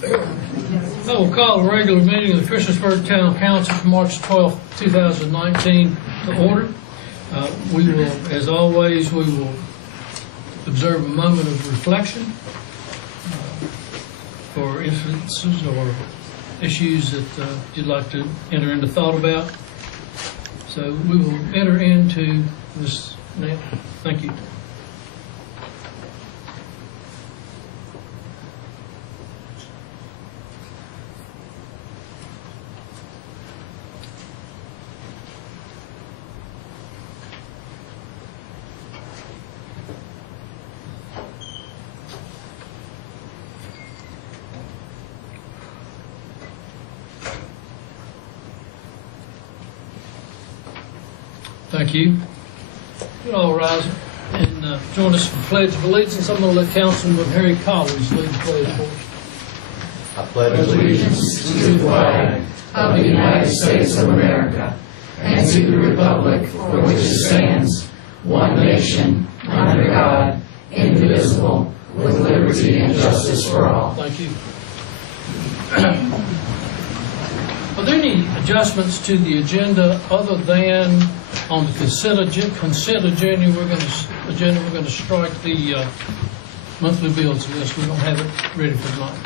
I will call a regular meeting of the Christiansburg Town Council for March 12, 2019 to order. We will, as always, we will observe a moment of reflection for instances or issues that you'd like to enter into thought about. So we will enter into this now. Thank you. Thank you. You all rise and join us for the Pledge of Allegiance. I'm going to let Councilman Harry Collins lead the pledge for us. I pledge allegiance to the flag of the United States of America and to the republic for which it stands, one nation, under God, indivisible, with liberty and justice for all. Thank you. Are there any adjustments to the agenda other than on the consent agenda? We're going to strike the monthly bills list. We don't have it ready for tonight.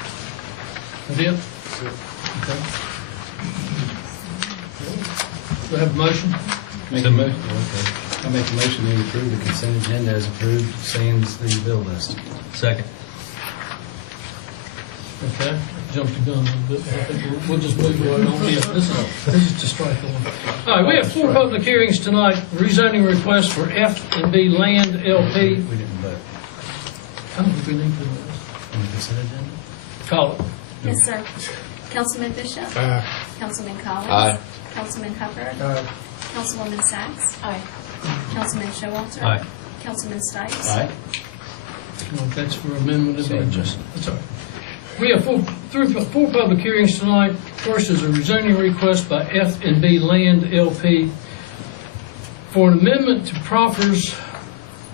That it? Okay. Do I have a motion? Make a motion. Okay. I make a motion to approve the consent agenda as approved, sans the bill list. Second. Okay, jumped the gun a little bit. I think we'll just move right on. Yeah, this is to strike the one. All right, we have 4 public hearings tonight. Rezoning request for F&B Land LP. We didn't vote I don't think we need to do this. on the consent agenda. Call it. Yes, sir. Councilman Bishop. Aye. Councilman Collins. Aye. Councilman Hubbard. Aye. Councilwoman Sachs. Aye. Councilman Showalter. Aye. Councilman Stites. Aye. Well, that's for amendment of the agenda. That's all right. We have 4 public hearings tonight. First is a rezoning request by F&B Land LP for an amendment to proffers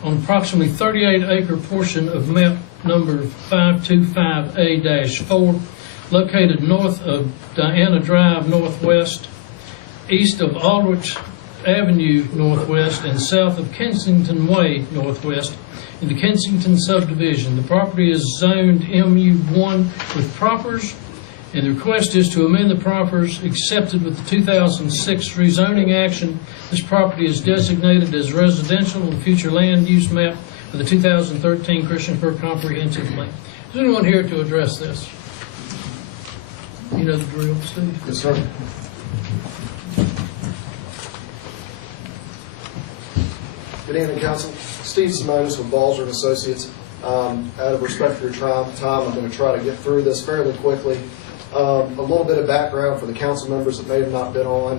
on approximately 38-acre portion of map number 525A-4, located north of Diana Drive Northwest, east of Aldrich Avenue Northwest, and south of Kensington Way Northwest, in the Kensington subdivision. The property is zoned MU1 with proffers, and the request is to amend the proffers accepted with the 2006 rezoning action. This property is designated as residential on the future land use map of the 2013 Christiansburg Comprehensive Plan. Is anyone here to address this? You know the drill, Steve? Yes, sir. Good evening, Council. Steve Simonis with Balzer & Associates. Out of respect for your time, I'm going to try to get through this fairly quickly. A little bit of background for the council members that may have not been on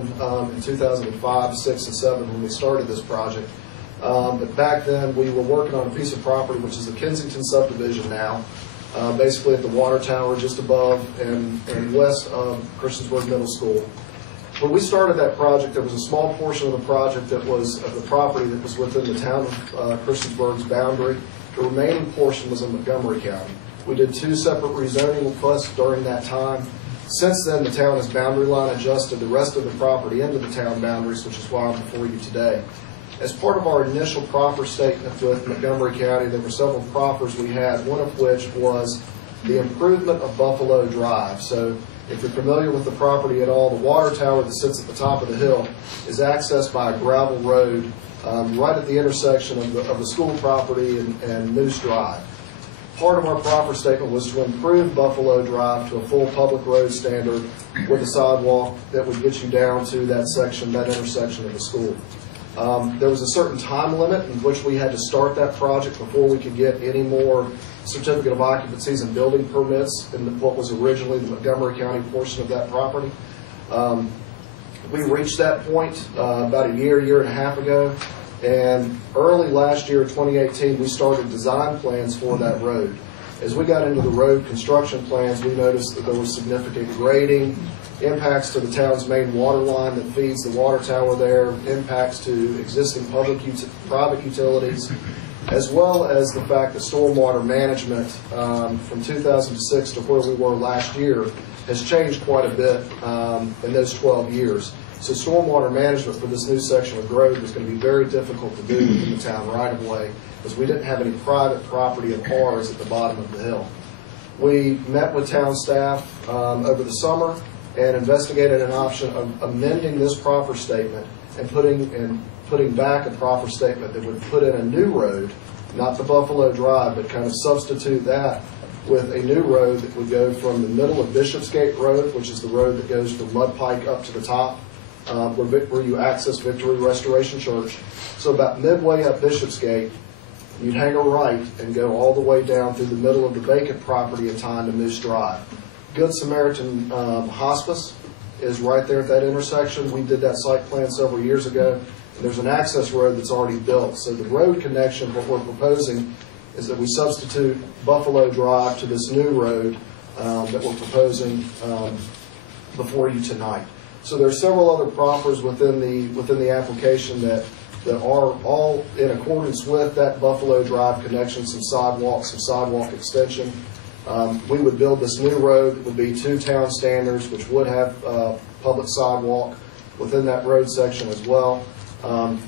in 2005, 6, and 7 when we started this project. But back then, we were working on a piece of property, which is the Kensington subdivision now, basically at the water tower just above and west of Christiansburg Middle School. When we started that project, there was a small portion of the project that was of the property that was within the town of Christiansburg's boundary. The remaining portion was in Montgomery County. We did 2 separate rezoning requests during that time. Since then, the town has boundary line adjusted the rest of the property into the town boundaries, which is why I'm before you today. As part of our initial proffer statement with Montgomery County, there were several proffers we had, one of which was the improvement of Buffalo Drive. So if you're familiar with the property at all, the water tower that sits at the top of the hill is accessed by a gravel road right at the intersection of the school property and Moose Drive. Part of our proffer statement was to improve Buffalo Drive to a full public road standard with a sidewalk that would get you down to that section, that intersection of the school. There was a certain time limit in which we had to start that project before we could get any more certificate of occupancies and building permits in what was originally the Montgomery County portion of that property. We reached that point about a year and a half ago, and early last year, 2018, we started design plans for that road. As we got into the road construction plans, we noticed that there was significant grading, impacts to the town's main water line that feeds the water tower there, impacts to existing private utilities, as well as the fact that stormwater management from 2006 to where we were last year has changed quite a bit in those 12 years. So stormwater management for this new section of road is going to be very difficult to do within the town right-of-way, because we didn't have any private property of ours at the bottom of the hill. We met with town staff over the summer and investigated an option of amending this proffer statement and putting back a proffer statement that would put in a new road, not the Buffalo Drive, but kind of substitute that with a new road that would go from the middle of Bishopsgate Road, which is the road that goes from Mud Pike up to the top, where you access Victory Restoration Church. So about midway up Bishopsgate, you'd hang a right and go all the way down through the middle of the vacant property in time to Moose Drive. Good Samaritan Hospice is right there at that intersection. We did that site plan several years ago. And there's an access road that's already built. So the road connection, what we're proposing is that we substitute Buffalo Drive to this new road that we're proposing before you tonight. So there are several other proffers within the application that are all in accordance with that Buffalo Drive connection, some sidewalk extension. We would build this new road that would be to town standards, which would have public sidewalk within that road section as well.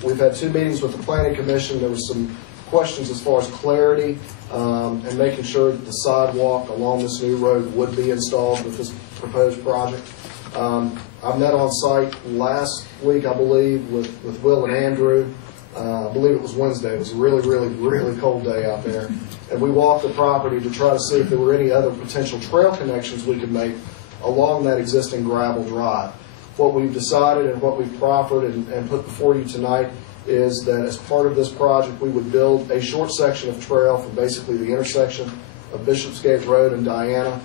We've had 2 meetings with the Planning Commission. There was some questions as far as clarity and making sure that the sidewalk along this new road would be installed with this proposed project. I met on site last week, I believe, with Will and Andrew. I believe it was Wednesday. It was a really, really, really cold day out there. And we walked the property to try to see if there were any other potential trail connections we could make along that existing gravel drive. What we've decided and what we've proffered and put before you tonight is that as part of this project, we would build a short section of trail from basically the intersection of Bishopsgate Road and Diana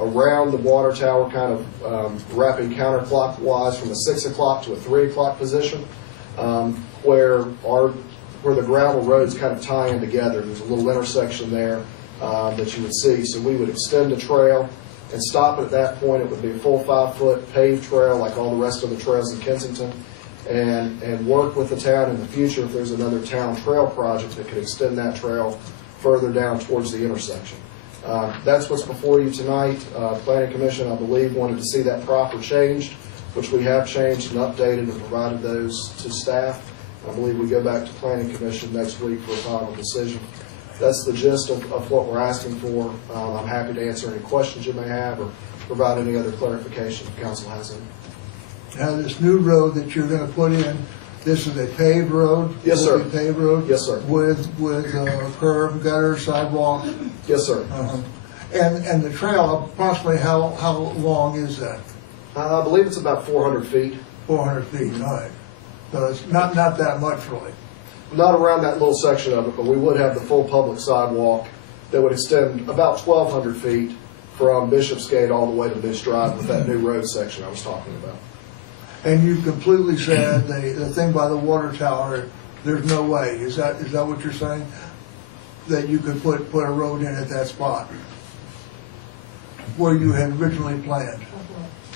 around the water tower, kind of wrapping counterclockwise from a 6 o'clock to a 3 o'clock position, where the gravel roads kind of tie in together. There's a little intersection there that you would see. So we would extend the trail and stop it at that point. It would be a full 5-foot paved trail like all the rest of the trails in Kensington, and work with the town in the future if there's another town trail project that could extend that trail further down towards the intersection. That's what's before you tonight. Planning Commission, I believe, wanted to see that proffer changed, which we have changed and updated and provided those to staff. I believe we go back to Planning Commission next week for a final decision. That's the gist of what we're asking for. I'm happy to answer any questions you may have or provide any other clarification if council has any. Now, this new road that you're going to put in, this is a paved road? Yes, sir. Will be paved road? Yes, sir. With curb, gutter, sidewalk? Yes, sir. And the trail, approximately how long is that? I believe it's about 400 feet. 400 feet, all right. So it's not that much, really. Not around that little section of it, but we would have the full public sidewalk that would extend about 1,200 feet from Bishopsgate all the way to Moose Drive with that new road section I was talking about. And you completely said the thing by the water tower, there's no way. Is that what you're saying? That you could put a road in at that spot where you had originally planned?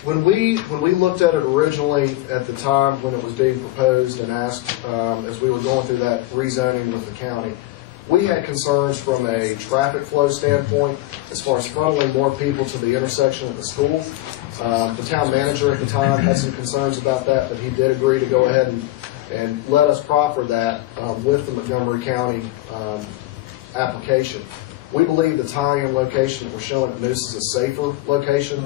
When we looked at it originally at the time when it was being proposed and asked, as we were going through that rezoning with the county, we had concerns from a traffic flow standpoint as far as funneling more people to the intersection of the school. The town manager at the time had some concerns about that, but he did agree to go ahead and let us proffer that with the Montgomery County application. We believe the tie-in location that we're showing at Moose is a safer location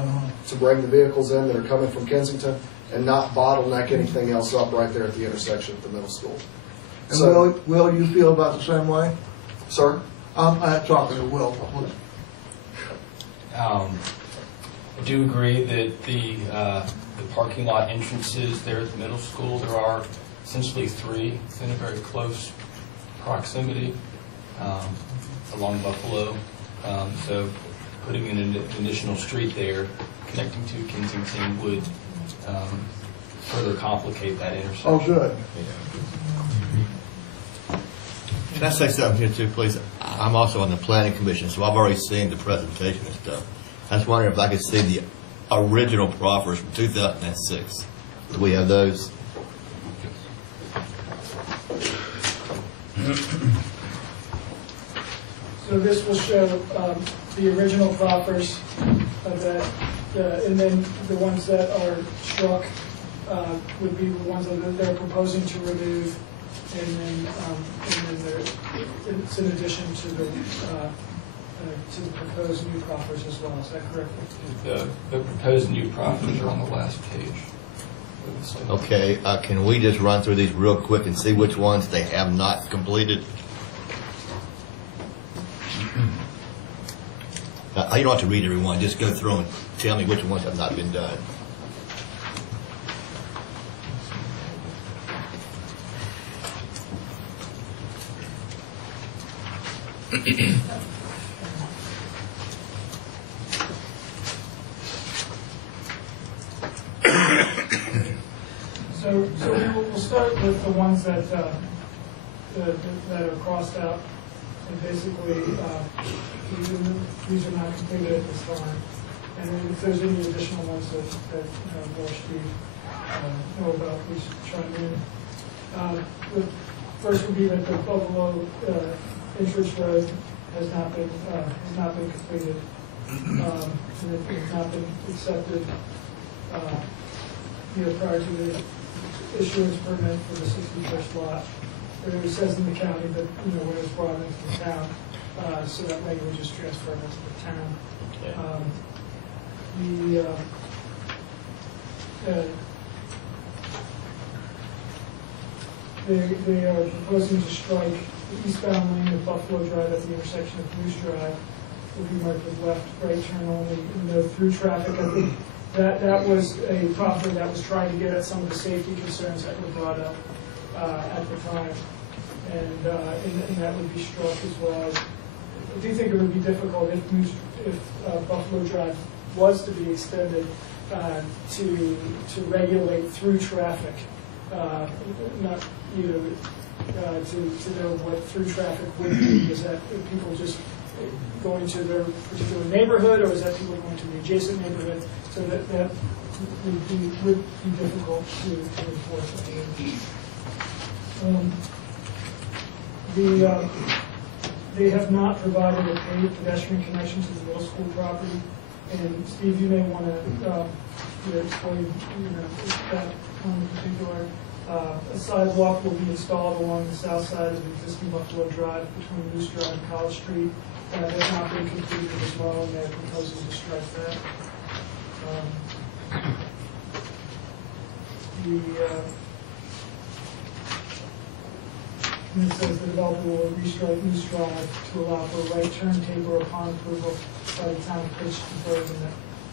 to bring the vehicles in that are coming from Kensington and not bottleneck anything else up right there at the intersection at the middle school. And So, Will, you feel about the same way? sir? I'm talking to Will. I do agree that the parking lot entrances there at the middle school, there are essentially 3 in a very close proximity along Buffalo. So putting in an additional street there connecting to Kensington would further complicate that intersection. Oh, good. Can I say something here too, please? I'm also on the Planning Commission, so I've already seen the presentation and stuff. I was wondering if I could see the original proffers from 2006. Do we have those? So this will show the original proffers of that, and then the ones that are struck would be the ones that they're proposing to remove, and then it's in addition to the proposed new proffers as well. Is that correct? The proposed new proffers are on the last page. Okay, can we just run through these real quick and see which ones they have not completed? You don't have to read every one, just go through and tell me which ones have not been done. So we'll start with the ones that are crossed out, and basically these are not completed at this time. And then if there's any additional ones that Bill or Steve know about, please chime in. The first would be that the Buffalo entrance road has not been completed, and it has not been accepted prior to the issuance permit for the 61st lot. It says in the county that when it's brought into the town, so that language is transferred into the town. They are proposing to strike the eastbound lane of Buffalo Drive at the intersection of Moose Drive. Will be marked with right turn only, and no through traffic. I think that was a proffer that was trying to get at some of the safety concerns that were brought up at the time, and that would be struck as well. I do think it would be difficult if Buffalo Drive was to be extended to regulate through traffic, not to know what through traffic would be. Is that people just going to their particular neighborhood, or is that people going to the adjacent neighborhood? So that would be difficult to enforce. They have not provided a paved pedestrian connection to the middle school property. And Steve, you may want to explain that in particular. A sidewalk will be installed along the south side of the existing Buffalo Drive between Moose Drive and College Street. That has not been completed as well, and they're proposing to strike that. And it says the developer will restrike Moose Drive to allow for a right turn taper upon approval by the town of Christiansburg, and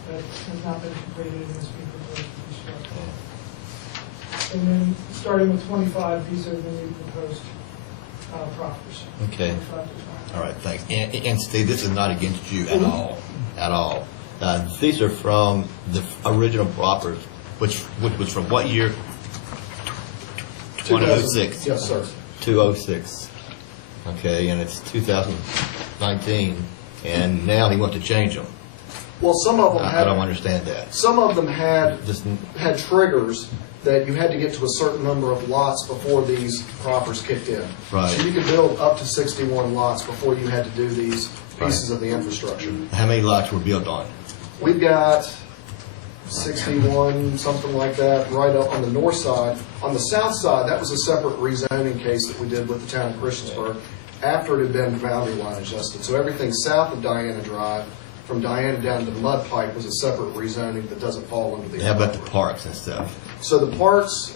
that has not been completed and is being proposed to be struck. And then starting with 25, these are the new proposed proffers. Okay. All right, thanks. And Steve, this is not against you at all, at all. These are from the original proffers, which was from what year? 2006. Yes, sir. 206. Okay, and it's 2019, and now he wants to change them. Well, some of them I don't understand that. Some of them had Just, triggers that you had to get to a certain number of lots before these proffers kicked in. Right. So you could build up to 61 lots before you had to do these pieces of the infrastructure. how many lots were built on? We've got 61, something like that, right up on the north side. On the south side, that was a separate rezoning case that we did with the town of Christiansburg after it had been boundary line adjusted. So everything south of Diana Drive, from Diana down to Mud Pike, was a separate rezoning that doesn't fall under the. How about the parks and stuff? So the parks,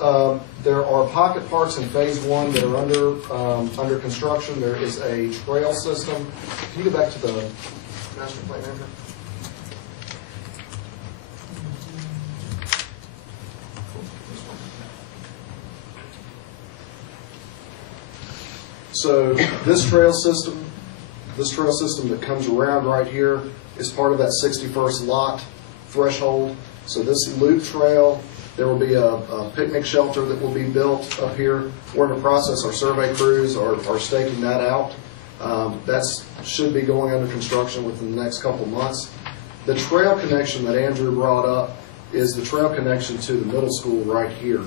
there are pocket parks in Phase 1 that are under construction. There is a trail system. Can you go back to the master plan, Andrew? So this trail system that comes around right here is part of that 61st lot threshold. So this loop trail, there will be a picnic shelter that will be built up here. We're in the process, our survey crews are staking that out. That should be going under construction within the next couple months. The trail connection that Andrew brought up is the trail connection to the middle school right here.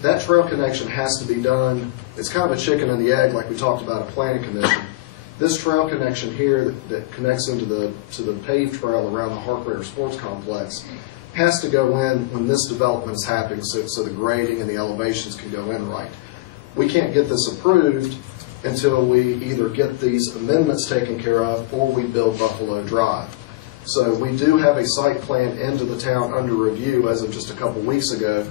That trail connection has to be done. It's kind of a chicken and the egg, like we talked about at Planning Commission. This trail connection here that connects into the paved trail around the Harkrader Sports Complex has to go in when this development is happening, so the grading and the elevations can go in right. We can't get this approved until we either get these amendments taken care of or we build Buffalo Drive. So we do have a site plan into the town under review as of just a couple weeks ago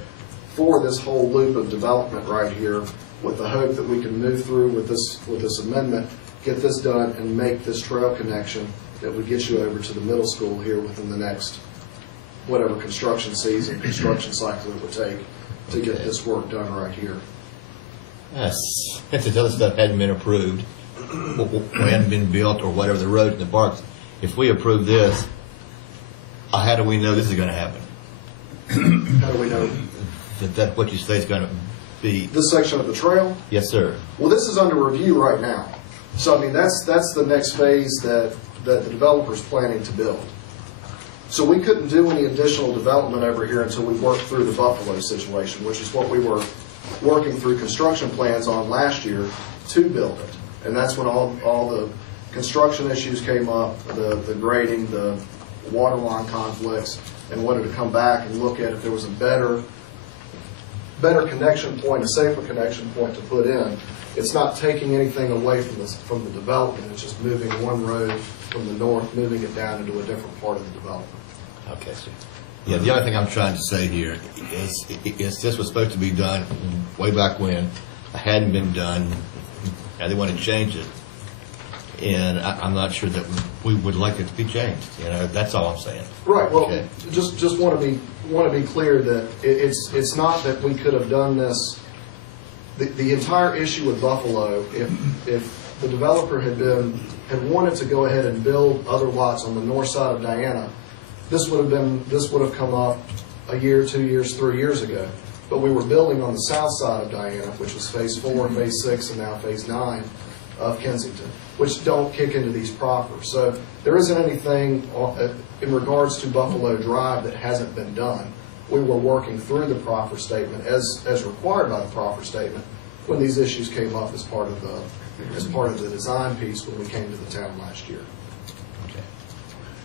for this whole loop of development right here, with the hope that we can move through with this amendment, get this done, and make this trail connection that would get you over to the middle school here within the next whatever construction season, construction cycle it would take to get this work done right here. Yes, if this other stuff hadn't been approved, or hadn't been built, or whatever, the roads and the parks, if we approve this, how do we know this is going to happen? How do we know? That what you say is going to be? This section of the trail? Yes, sir. Well, this is under review right now. So, I mean, that's the next phase that the developer's planning to build. So we couldn't do any additional development over here until we worked through the Buffalo situation, which is what we were working through construction plans on last year to build it. And that's when all the construction issues came up, the grading, the water line conflicts, and wanted to come back and look at if there was a better connection point, a safer connection point to put in. It's not taking anything away from the development. It's just moving one road from the north, moving it down into a different part of the development. Okay, sir. Yeah, the other thing I'm trying to say here is this was supposed to be done way back when. It hadn't been done. Now they want to change it. And I'm not sure that we would like it to be changed. You know, that's all I'm saying. Right. Well, Okay. just want to be clear that it's not that we could have done this. The entire issue with Buffalo, if the developer had wanted to go ahead and build other lots on the north side of Diana, this would have come up a year, 2 years, 3 years ago. But we were building on the south side of Diana, which was phase 4, phase 6, and now phase 9 of Kensington, which don't kick into these proper. So there isn't anything in regards to Buffalo Drive that hasn't been done. We were working through the proffer statement as required by the proffer statement when these issues came up as part of the design piece when we came to the town last year.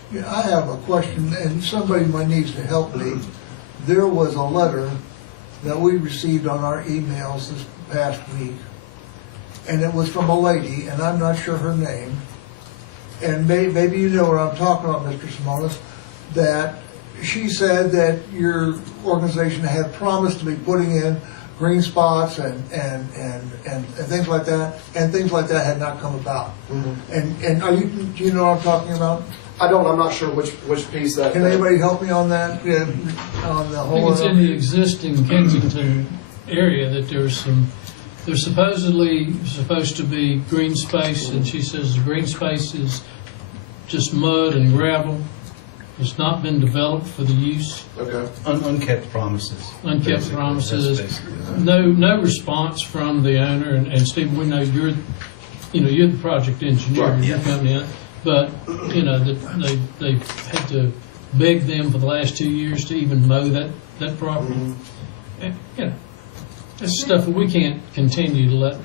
Yeah, I have a question, and somebody might need to help me. There was a letter that we received on our emails this past week, and it was from a lady, and I'm not sure her name, and maybe you know what I'm talking about, Mr. Simonis, that she said that your organization had promised to be putting in green spots and things like that, and things like that had not come about. Mm-hmm. And do you know what I'm talking about? I don't. I'm not sure which piece that. Can anybody help me on that? Yeah, on the I whole. think it's in the existing Kensington area that there's supposedly supposed to be green space, and she says the green space is just mud and gravel. It's not been developed for the use. Okay. Unkept promises. Unkept Basically. promises. That's basically No response from the owner. And Steve, we know you're the project engineer. Right. You're coming in, but they had to beg them for the last 2 years to even mow that property. Mm-hmm. And, that's stuff that we can't continue to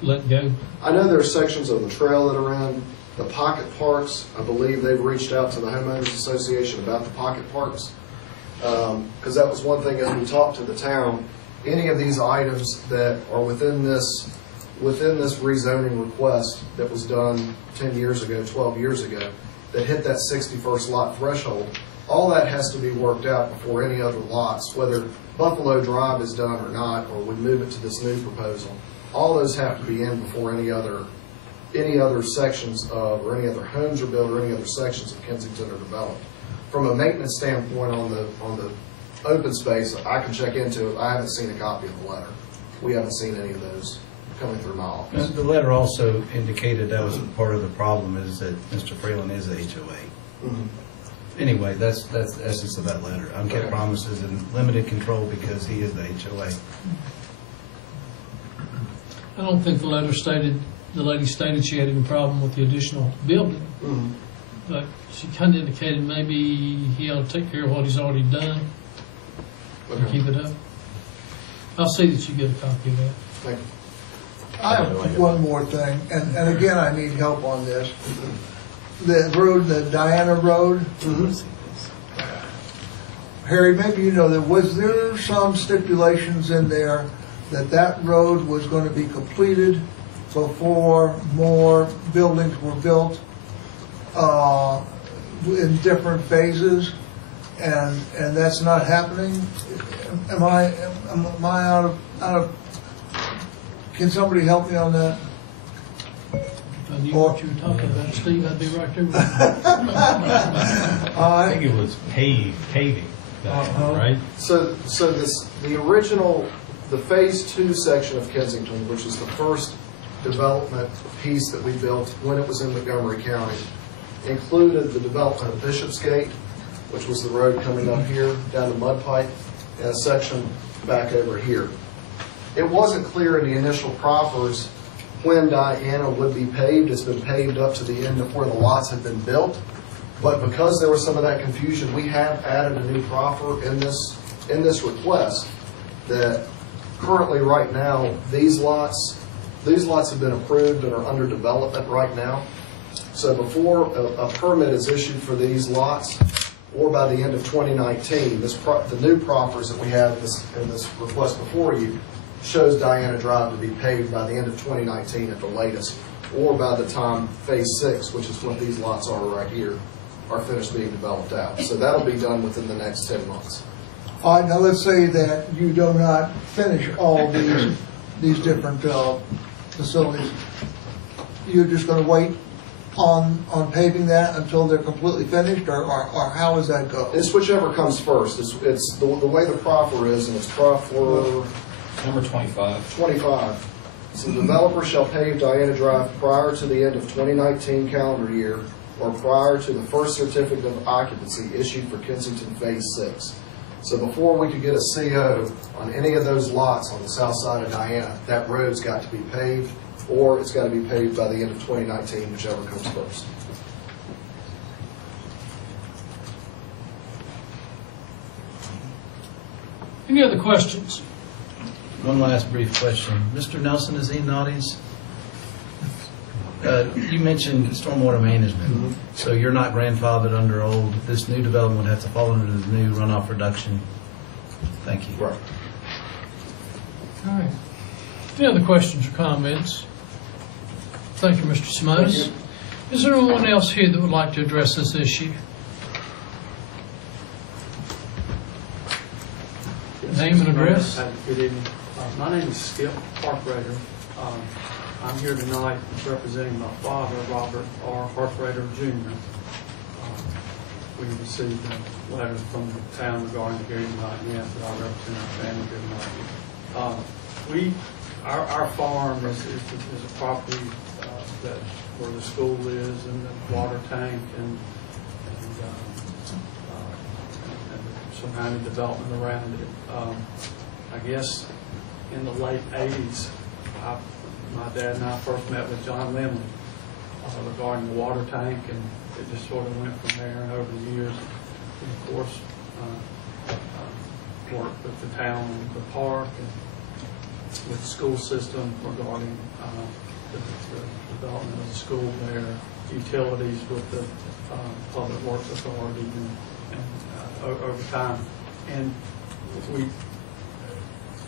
let go. I know there are sections of the trail that are in the pocket parks. I believe they've reached out to the homeowners association about the pocket parks, because that was one thing as we talked to the town. Any of these items that are within this rezoning request that was done 10 years ago, 12 years ago, that hit that 61st lot threshold, all that has to be worked out before any other lots, whether Buffalo Drive is done or not, or we move it to this new proposal. All those have to be in before any other sections of, or any other homes are built, or any other sections of Kensington are developed. From a maintenance standpoint on the open space, I can check into it. I haven't seen a copy of the letter. We haven't seen any of those coming through my office. The letter also indicated that was part of the problem, is that Mr. Freeland is a HOA. Mm-hmm. Anyway, that's the essence of that letter. Unkept Okay. promises and limited control because he is the HOA. I don't think the lady stated she had any problem with the additional building, Mm-hmm. but she kind of indicated maybe he ought to take care of what he's already done and Okay. keep it up. I'll see that you get a copy of that. Thank you. I have one more thing, and again, I need help on this. The road, the Diana Road. Harry, maybe you know that, was there some stipulations in there that that road was going to be completed before more buildings were built in different phases, and that's not happening? Am I out of? Can somebody help me on that? If I knew what you were talking about, Steve, I'd be right there with you. I think it was paving, right? So the original, the Phase 2 section of Kensington, which is the first development piece that we built when it was in Montgomery County, included the development of Bishopsgate, which was the road coming up here down to Mud Pike, and a section back over here. It wasn't clear in the initial proffers when Diana would be paved. It's been paved up to the end of where the lots have been built. But because there was some of that confusion, we have added a new proffer in this request that currently right now, these lots have been approved and are under development right now. So before a permit is issued for these lots, or by the end of 2019, the new proffers that we have in this request before you shows Diana Drive to be paved by the end of 2019 at the latest, or by the time Phase 6, which is what these lots are right here, are finished being developed out. So that'll be done within the next 10 months. All right, now let's say that you do not finish all these different facilities. You're just going to wait on paving that until they're completely finished, or how does that go? It's whichever comes first. It's the way the proffer is, and it's proffer Number 25. 25. So the developer shall pave Diana Drive prior to the end of 2019 calendar year, or prior to the first certificate of occupancy issued for Kensington Phase 6. So before we could get a CO on any of those lots on the south side of Diana, that road's got to be paved, or it's got to be paved by the end of 2019, whichever comes first. Any other questions? One last brief question. Mr. Nelson, is he in the audience? You mentioned stormwater management. So you're not grandfathered under old, this new development would have to fall under the new runoff reduction? Thank you. Right. All right. Any other questions or comments? Thank you, Mr. Simoes. Is there anyone else here that would like to address this issue? Name and address? Good evening. My name is Skip Harkrader. I'm here tonight representing my father, Robert R. Harkrader, Jr. We received a letter from the town regarding the hearing tonight, and yes, that I represent our family here tonight. Our farm is a property that where the school is, and the water tank, and surrounding development around it. I guess in the late 80s, my dad and I first met with John Lemley regarding the water tank, and it just sort of went from there. And over the years, and of course, worked with the town and the park and with the school system regarding the development of the school there, utilities with the Public Works Authority, and over time. And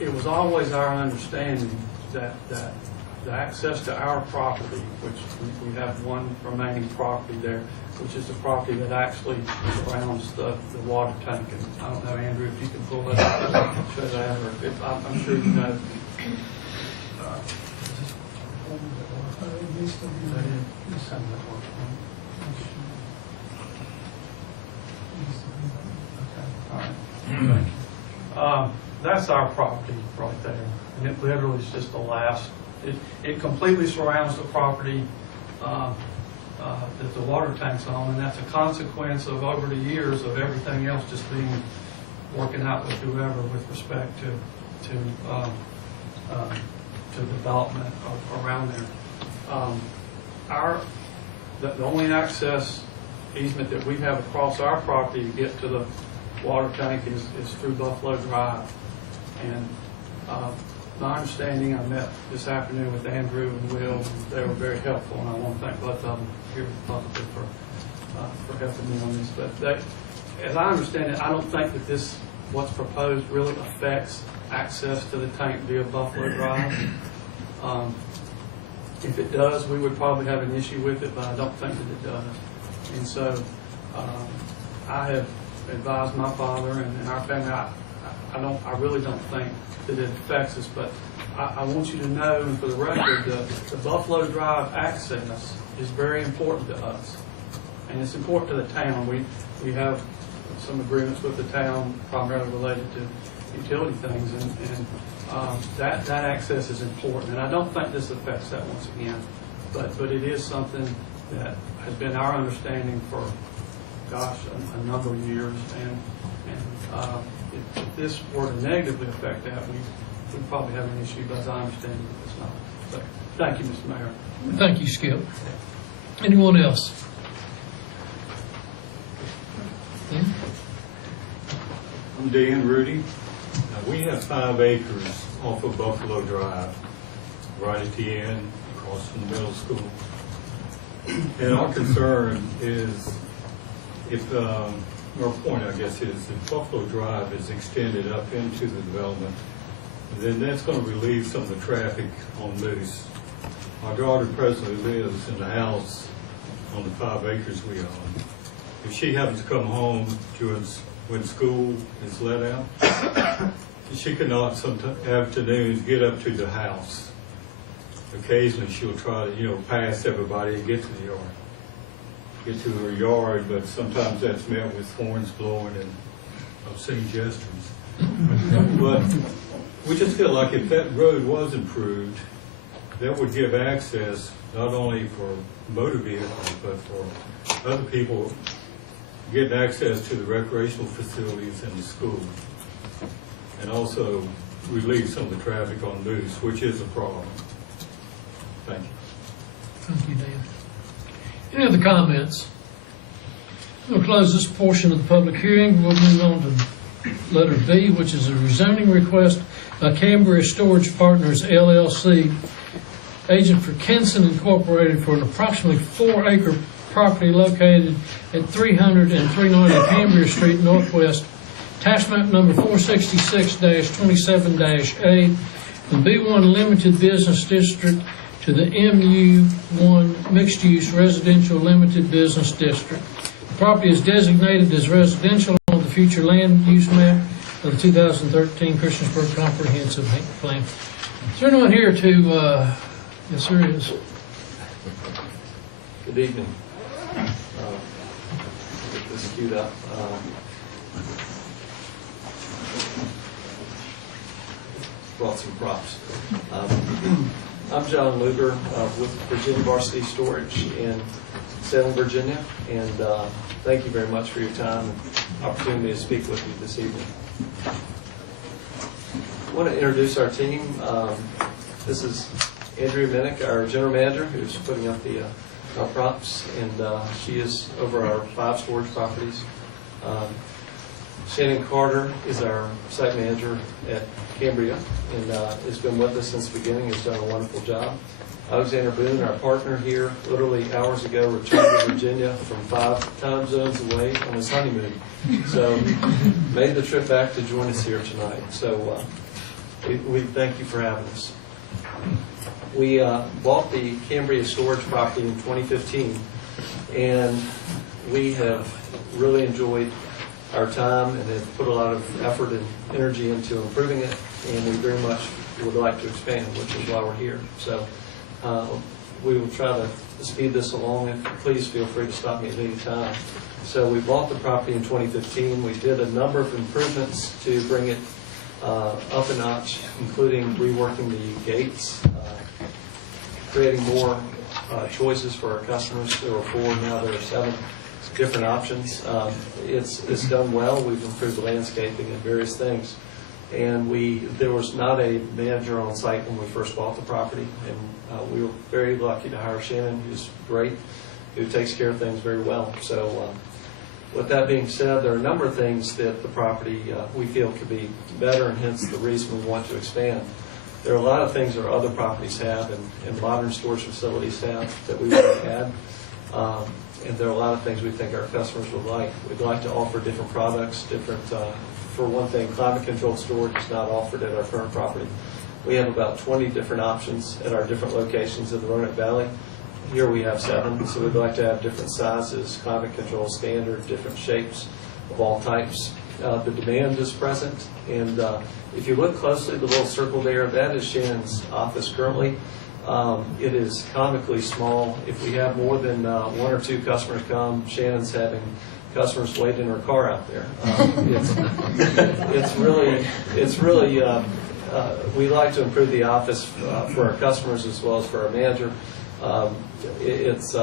it was always our understanding that the access to our property, which we have one remaining property there, which is the property that actually surrounds the water tank. And I don't know, Andrew, if you can pull that up, show that, or if I'm sure you know. That's our property right there, and it literally is just the last. It completely surrounds the property that the water tank's on, and that's a consequence of over the years of everything else just working out with whoever with respect to development around there. The only access easement that we have across our property to get to the water tank is through Buffalo Drive, and my understanding, I met this afternoon with Andrew and Will, and they were very helpful, and I want to thank both of them here publicly for helping me on this. But as I understand it, I don't think that this, what's proposed, really affects access to the tank via Buffalo Drive. If it does, we would probably have an issue with it, but I don't think that it does. And so I have advised my father and our family. I really don't think that it affects us, but I want you to know, and for the record, the Buffalo Drive access is very important to us, and it's important to the town. We have some agreements with the town, primarily related to utility things, and that access is important. And I don't think this affects that once again, but it is something that has been our understanding for, gosh, a number of years, and if this were to negatively affect that, we'd probably have an issue, but as I understand it, it's not. But thank you, Mr. Mayor. Thank you, Skip. Anyone else? I'm Dan Rudy. Now, we have 5 acres off of Buffalo Drive, right at the end, across from the middle school. And our concern is if, our point, I guess, is if Buffalo Drive is extended up into the development, then that's going to relieve some of the traffic on Moose. Our daughter presently lives in the house on the 5 acres we own. If she happens to come home when school is let out, she cannot some afternoons get up to the house. Occasionally she'll try to, pass everybody and get to her yard, but sometimes that's met with horns blowing and obscene gestures. But we just feel like if that road was improved, that would give access not only for motor vehicles, but for other people getting access to the recreational facilities and the school, and also relieve some of the traffic on Moose, which is a problem. Thank you. Thank you, Dan. Any other comments? We'll close this portion of the public hearing. We'll move on to letter B, which is a rezoning request by Cambria Storage Partners, LLC, agent for Kenson Incorporated, for an approximately 4-acre property located at 300 and 390 Cambria Street Northwest, tax map number 466-27-A, the B1 Limited Business District to the MU1 Mixed Use Residential Limited Business District. The property is designated as residential on the future land use map of the 2013 Christiansburg Comprehensive Plan. Is there anyone here to, yes there is. Good evening. Get this queued up. Brought some props. I'm John Luger with Virginia Varsity Storage in Salem, Virginia, and thank you very much for your time and opportunity to speak with you this evening. I want to introduce our team. This is Andrea Minnick, our general manager, who's putting up the props, and she is over our 5 storage properties. Shannon Carter is our site manager at Cambria, and has been with us since the beginning, has done a wonderful job. Alexander Boone, our partner here, literally hours ago returned to Virginia from 5 time zones away on his honeymoon. So made the trip back to join us here tonight. So we thank you for having us. We bought the Cambria storage property in 2015, and we have really enjoyed our time and have put a lot of effort and energy into improving it, and we very much would like to expand, which is why we're here. So we will try to speed this along, and please feel free to stop me at any time. So we bought the property in 2015. We did a number of improvements to bring it up a notch, including reworking the gates, creating more choices for our customers. There were 4, now there are 7 different options. It's done well. We've improved the landscaping and various things. And there was not a manager on site when we first bought the property, and we were very lucky to hire Shannon, who's great, who takes care of things very well. So with that being said, there are a number of things that the property we feel could be better, and hence the reason we want to expand. There are a lot of things that our other properties have and modern storage facilities have that we want to add. And there are a lot of things we think our customers would like. We'd like to offer different products, for one thing, climate-controlled storage is not offered at our current property. We have about 20 different options at our different locations in the Roanoke Valley. Here we have 7, so we'd like to have different sizes, climate-controlled standard, different shapes of all types. The demand is present, and if you look closely, the little circle there, that is Shannon's office currently. It is comically small. If we have more than 1 or 2 customers come, Shannon's having customers wait in her car out there. It's really we like to improve the office for our customers as well as for our manager. It's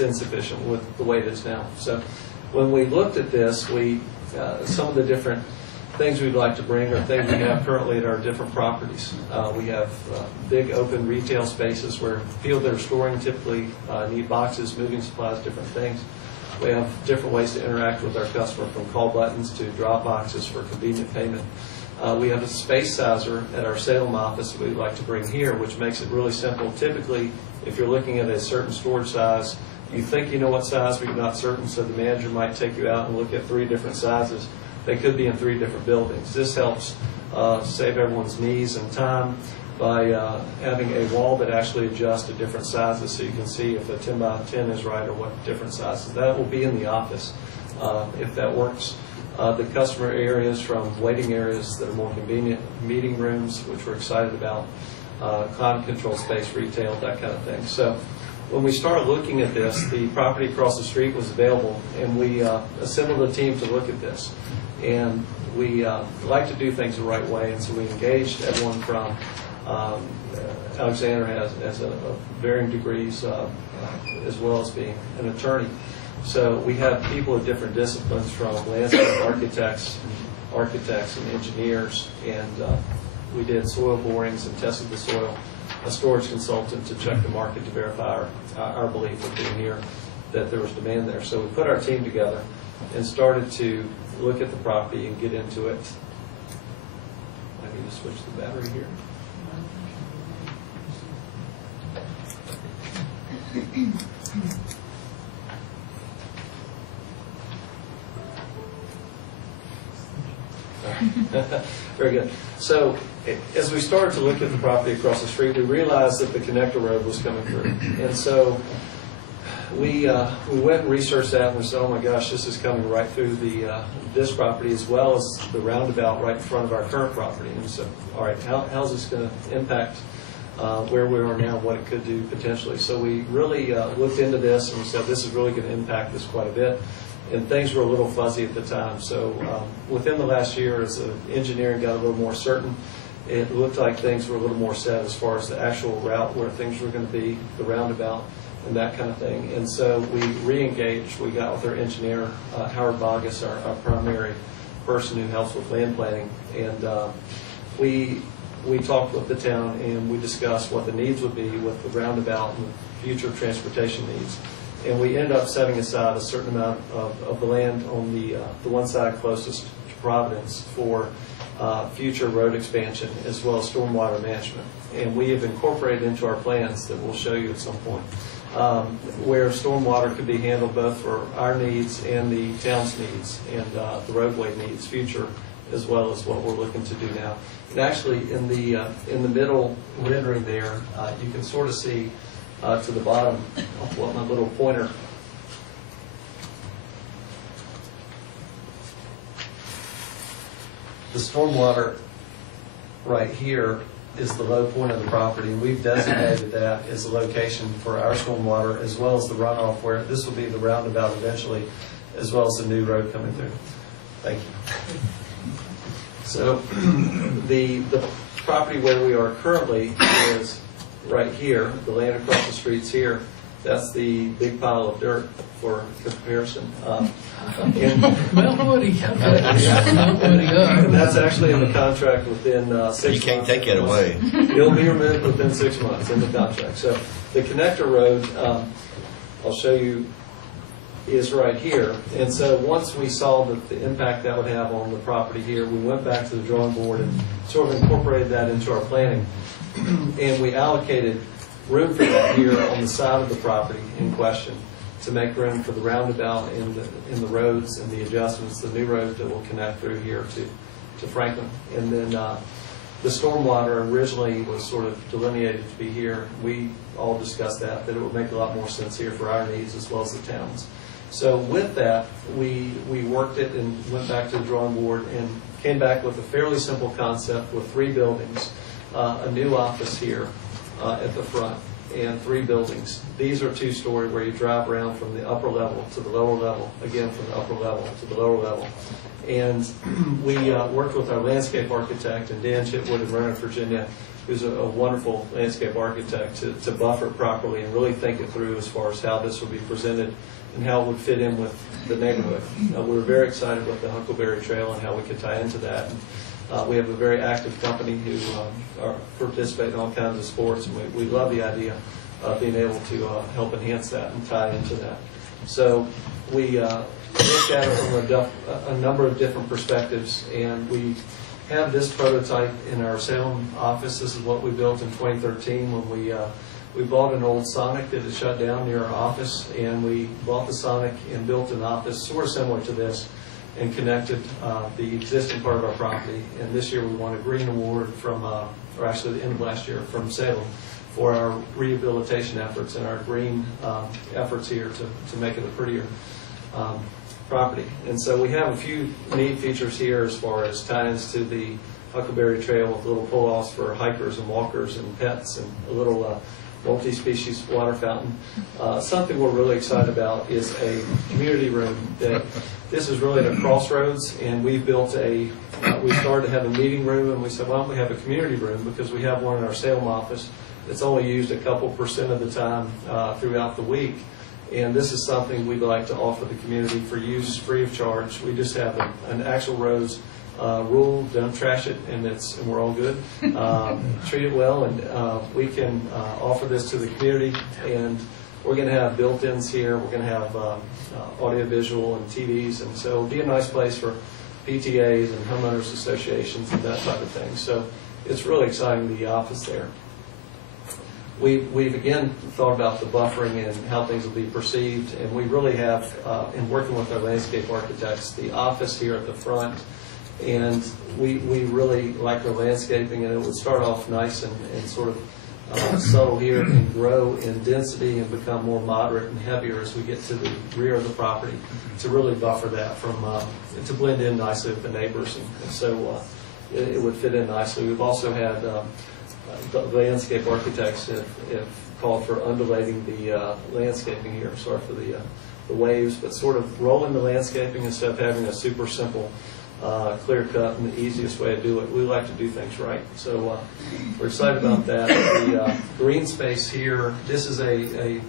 insufficient with the way it is now. So when we looked at this, some of the different things we'd like to bring are things we have currently at our different properties. We have big open retail spaces where people that are storing typically need boxes, moving supplies, different things. We have different ways to interact with our customer, from call buttons to drop boxes for convenient payment. We have a space sizer at our Salem office that we'd like to bring here, which makes it really simple. Typically, if you're looking at a certain storage size, you think you know what size, but you're not certain, so the manager might take you out and look at 3 different sizes. They could be in 3 different buildings. This helps save everyone's knees and time by having a wall that actually adjusts to different sizes, so you can see if a 10 by 10 is right or what different sizes. That will be in the office if that works. The customer areas, from waiting areas that are more convenient, meeting rooms, which we're excited about, climate control space, retail, that kind of thing. So when we started looking at this, the property across the street was available, and we assembled a team to look at this. And we like to do things the right way, and so we engaged everyone from Alexander has varying degrees as well as being an attorney. So we have people of different disciplines, from landscape architects and engineers, and we did soil borings and tested the soil. A storage consultant to check the market to verify our belief of being here, that there was demand there. So we put our team together and started to look at the property and get into it. I need to switch the battery here. Very good. So as we started to look at the property across the street, we realized that the connector road was coming through. And so we went and researched that, and we said, oh my gosh, this is coming right through this property as well as the roundabout right in front of our current property. And so, all right, how's this going to impact where we are now, what it could do potentially? So we really looked into this and said, this is really going to impact this quite a bit. And things were a little fuzzy at the time. So within the last year, as engineering got a little more certain, it looked like things were a little more set as far as the actual route where things were going to be, the roundabout, and that kind of thing. And so we re-engaged. We got with our engineer, Howard Bogus, our primary person who helps with land planning. And we talked with the town, and we discussed what the needs would be with the roundabout and future transportation needs. And we ended up setting aside a certain amount of the land on the one side closest to Providence for future road expansion as well as stormwater management. And we have incorporated into our plans that we'll show you at some point where stormwater could be handled both for our needs and the town's needs and the roadway needs future, as well as what we're looking to do now. And actually in the middle rendering there, you can sort of see to the bottom of what my little pointer. The stormwater right here is the low point of the property, and we've designated that as the location for our stormwater as well as the runoff, where this will be the roundabout eventually, as well as the new road coming through. Thank you. So the property where we are currently is right here. The land across the street's here. That's the big pile of dirt for comparison. Mount Woody. That's actually in the contract within 6 months. You can't take it away. It'll be removed within 6 months in the contract. So the connector road, I'll show you is right here. And so once we saw the impact that would have on the property here, we went back to the drawing board and sort of incorporated that into our planning. And we allocated room for that here on the side of the property in question to make room for the roundabout in the roads and the adjustments, the new road that will connect through here to Franklin. And then the stormwater originally was sort of delineated to be here. We all discussed that it would make a lot more sense here for our needs as well as the town's. So with that, we worked it and went back to the drawing board and came back with a fairly simple concept with 3 buildings, a new office here at the front, and 3 buildings. These are 2-story where you drive around from the upper level to the lower level, again from the upper level to the lower level. And we worked with our landscape architect, and Dan Chitwood in Roanoke, Virginia, who's a wonderful landscape architect, to buffer it properly and really think it through as far as how this would be presented and how it would fit in with the neighborhood. We were very excited about the Huckleberry Trail and how we could tie into that. And we have a very active company who participate in all kinds of sports, and we love the idea of being able to help enhance that and tie into that. So we looked at it from a number of different perspectives, and we have this prototype in our Salem office. This is what we built in 2013 when we bought an old Sonic that had shut down near our office, and we bought the Sonic and built an office sort of similar to this and connected the existing part of our property. And this year we won a Green Award from, or actually the end of last year, from Salem for our rehabilitation efforts and our green efforts here to make it a prettier property. And so we have a few neat features here as far as tie-ins to the Huckleberry Trail with little pull-offs for hikers and walkers and pets, and a little multi-species water fountain. Something we're really excited about is a community room. That this is really at a crossroads, and we built we started to have a meeting room, and we said, why don't we have a community room, because we have one in our Salem office that's only used a couple % of the time throughout the week. And this is something we'd like to offer the community for use free of charge. We just have an actual rose rule: don't trash it, and we're all good. Treat it well, and we can offer this to the community. And we're going to have built-ins here. We're going to have audio-visual and TVs, and so it'll be a nice place for PTAs and homeowners associations and that type of thing. So it's really exciting, the office there. We've again thought about the buffering and how things will be perceived, and we really have, in working with our landscape architects, the office here at the front, and we really like our landscaping, and it would start off nice and sort of subtle here and grow in density and become more moderate and heavier as we get to the rear of the property, to really buffer that from, to blend in nicely with the neighbors, and so it would fit in nicely. We've also had the landscape architects have called for undulating the landscaping here. Sorry for the waves, but sort of rolling the landscaping instead of having a super simple clear cut and the easiest way to do it. We like to do things right, so we're excited about that. The green space here, this is a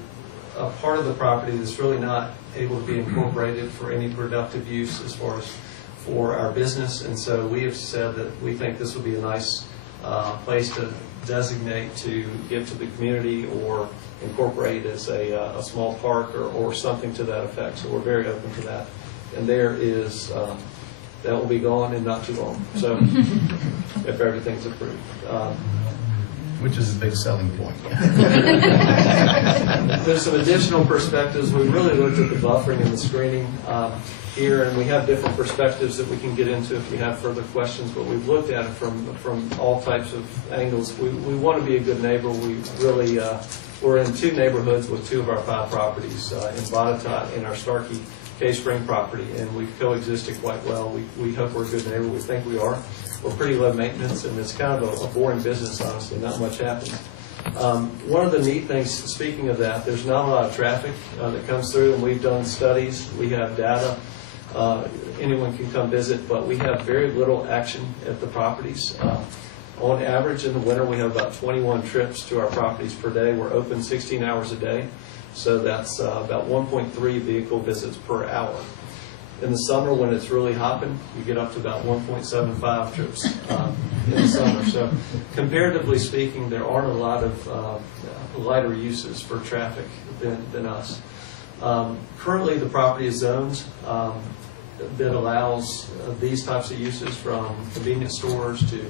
part of the property that's really not able to be incorporated for any productive use as far as for our business, and so we have said that we think this would be a nice place to designate to give to the community or incorporate as a small park or something to that effect. So we're very open to that. And there is, that will be gone in not too long. So if everything's approved. Which is a big selling point. There's some additional perspectives. We really looked at the buffering and the screening here, and we have different perspectives that we can get into if you have further questions, but we've looked at it from all types of angles. We want to be a good neighbor. We really, we're in 2 neighborhoods with 2 of our 5 properties, in Botetourt and our Starkey Cave Spring property, and we've coexisted quite well. We hope we're a good neighbor. We think we are. We're pretty low maintenance, and it's kind of a boring business, honestly. Not much happens. One of the neat things, speaking of that, there's not a lot of traffic that comes through, and we've done studies. We have data. Anyone can come visit, but we have very little action at the properties. On average, in the winter, we have about 21 trips to our properties per day. We're open 16 hours a day, so that's about 1.3 vehicle visits per hour. In the summer, when it's really hopping, you get up to about 1.75 trips in the summer. So comparatively speaking, there aren't a lot of lighter uses for traffic than us. Currently, the property is zoned that allows these types of uses, from convenience stores to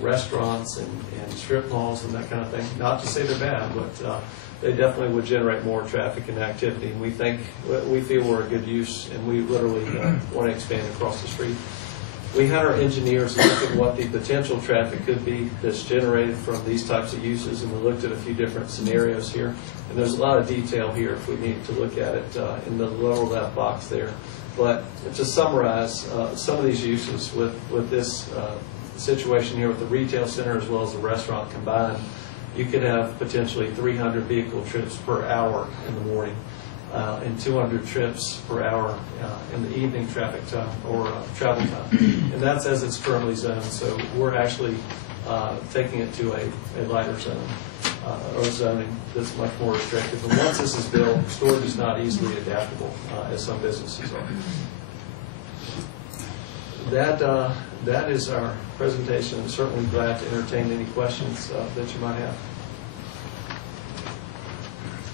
restaurants and strip malls and that kind of thing. Not to say they're bad, but they definitely would generate more traffic and activity. And we feel we're a good use, and we literally want to expand across the street. We had our engineers look at what the potential traffic could be that's generated from these types of uses, and we looked at a few different scenarios here. And there's a lot of detail here if we need to look at it in the lower left box there. But to summarize, some of these uses with this situation here with the retail center as well as the restaurant combined, you could have potentially 300 vehicle trips per hour in the morning and 200 trips per hour in the evening traffic time or travel time. And that's as it's currently zoned. So we're actually taking it to a lighter zone or zoning that's much more restrictive. And once this is built, storage is not easily adaptable as some businesses are. That is our presentation. I'm certainly glad to entertain any questions that you might have.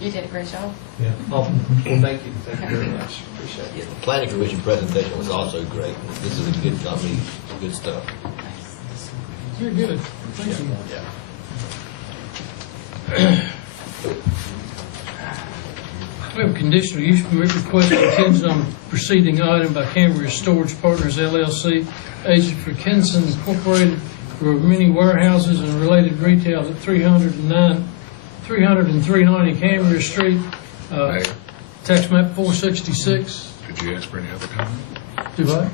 You did a great job. Yeah. Well, thank you. Thank you very much. Appreciate it. Yeah, the planning commission presentation was also great. This is a good company, good stuff. You're good. Thank you. Yeah. We have a conditional use permit request contingent on preceding item by Cambria Storage Partners LLC, agent for Kenson Incorporated, for many warehouses and related retail at 300 and 390 Cambria Street, tax map 466. Did you ask for any other comment? Do I?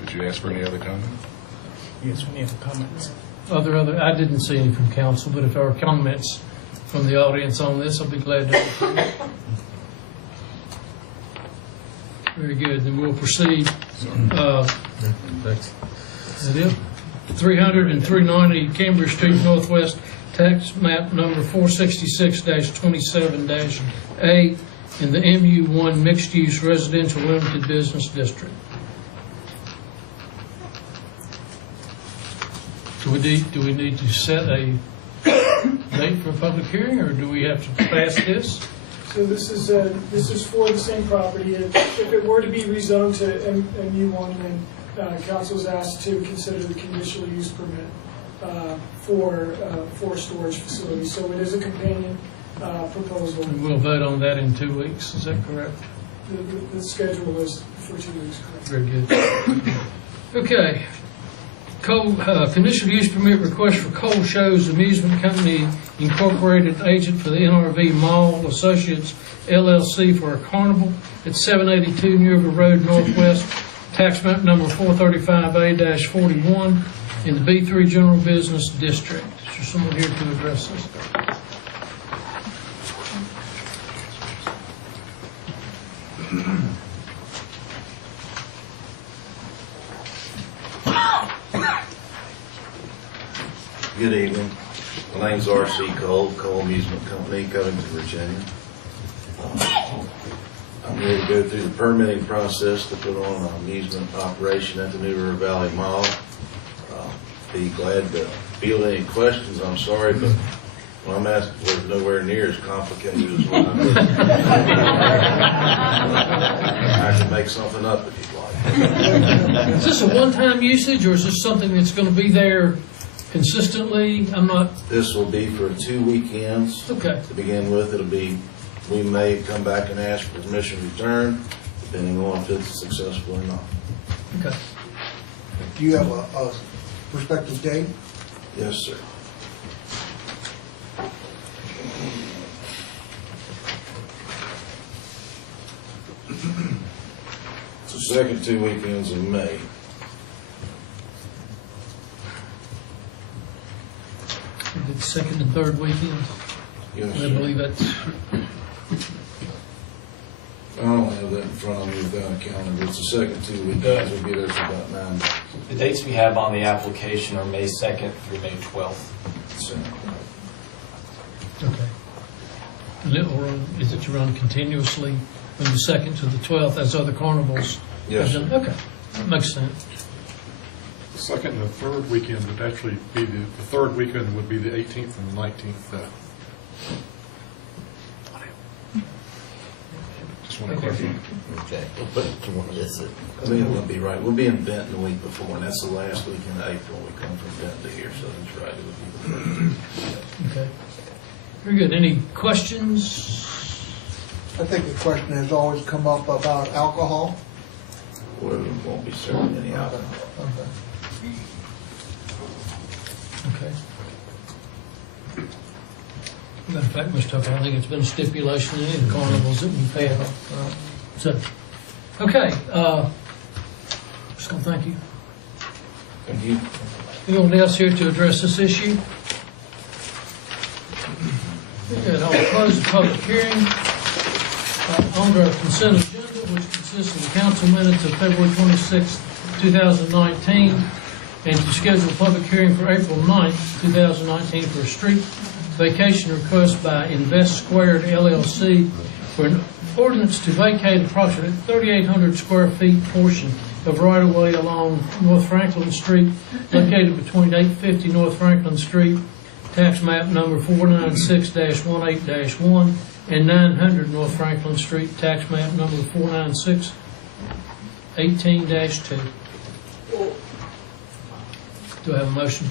Did you ask for any other comment? Yes, we have comments. I didn't see any from council, but if there are comments from the audience on this, I'll be glad to. Very good, then we'll proceed. Thanks. Is that it? 300 and 390 Cambria Street Northwest, tax map number 466-27-A in the MU1 Mixed Use Residential Limited Business District. Do we need to set a date for a public hearing, or do we have to pass this? So this is for the same property. If it were to be rezoned to MU1, then council is asked to consider the conditional use permit for storage facilities. So it is a companion proposal. And we'll vote on that in 2 weeks. Is that correct? The schedule is for 2 weeks, correct? Very good. Okay. Conditional use permit request for Cole Shows Amusement Company Incorporated, agent for the NRV Mall Associates LLC, for a carnival at 782 New River Road Northwest, tax map number 435A-41 in the B3 General Business District. Is there someone here to address this? Good evening. My name's R.C. Cole, Cole Amusement Company, Covington, Virginia. I'm here to go through the permitting process to put on an amusement operation at the New River Valley Mall. Be glad to field any questions. I'm sorry, but what I'm asking for is nowhere near as complicated as what I'm doing. I can make something up if you'd like. Is this a one-time usage, or is this something that's going to be there consistently? This will be for 2 weekends. Okay. To begin with, we may come back and ask for permission to return, depending on if it's successful or not. Okay. Do you have a prospective date? Yes, sir. It's the second 2 weekends in May. The second and third weekend? Yes, I sir. believe that's... I don't have that in front of me without a calendar. It's the second 2 weekends. We'll be there for about 9 days. The dates we have on the application are May 2nd through May 12th. So, Okay. And it will run, is it to run continuously from the 2nd to the 12th as other carnivals? Yes, sir. Okay, that makes sense. The second and the third weekend would actually be the third weekend would be the 18th and the 19th. one question. Okay, we'll put it to one of this. I think it would be right. We'll be in Benton the week before, and that's the last week in April. We come from Benton to here, so that's right. It would be Okay. Very good. Any questions? I think the question has always come up about alcohol. well, we won't be serving any alcohol. Okay. Matter of fact, Mr. Tucker, I think it's been a stipulation in any of the carnivals that we've had. So, okay, just gonna thank you. Thank you. Anyone else here to address this issue? Good, I'll close the public hearing. Under our consent agenda, which consists of the council minutes of February 26, 2019, and to schedule a public hearing for April 9th, 2019 for a street vacation request by Invest Squared LLC for an ordinance to vacate approximately 3,800 square feet portion of right-of-way along North Franklin Street, located between 850 North Franklin Street, tax map number 496-18-1, and 900 North Franklin Street, tax map number 496-18-2. Do I have a motion?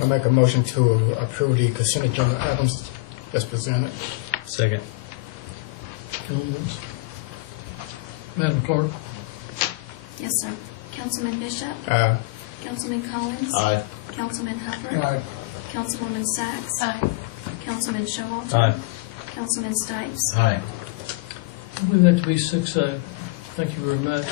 I make a motion to approve the consent agenda items as presented. Second. Comments? Madam Clerk? Yes, sir. Councilman Bishop? Aye. Councilman Collins? Aye. Councilman Hubbard? Aye. Councilwoman Sacks? Councilman Showalter? Aye. Councilman Stipes? Aye. I believe that to be 6-0. Thank you very much.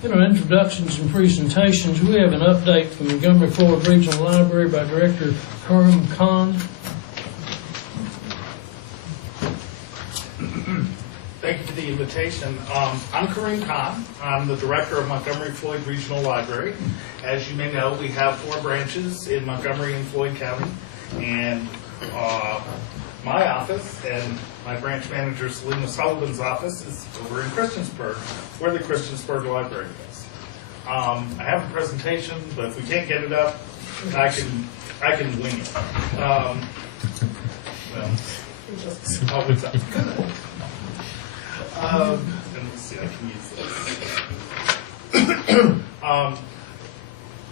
In our introductions and presentations, we have an update from Montgomery Floyd Regional Library by Director Karim Khan. Thank you for the invitation. I'm Karim Khan. I'm the director of Montgomery Floyd Regional Library. As you may know, we have 4 branches in Montgomery and Floyd County, and my office and my branch manager, Selena Sullivan's office, is over in Christiansburg, where the Christiansburg Library is. I have a presentation, but if we can't get it up, I can wing it. Well, oh, what's up? And let's see, I can use this.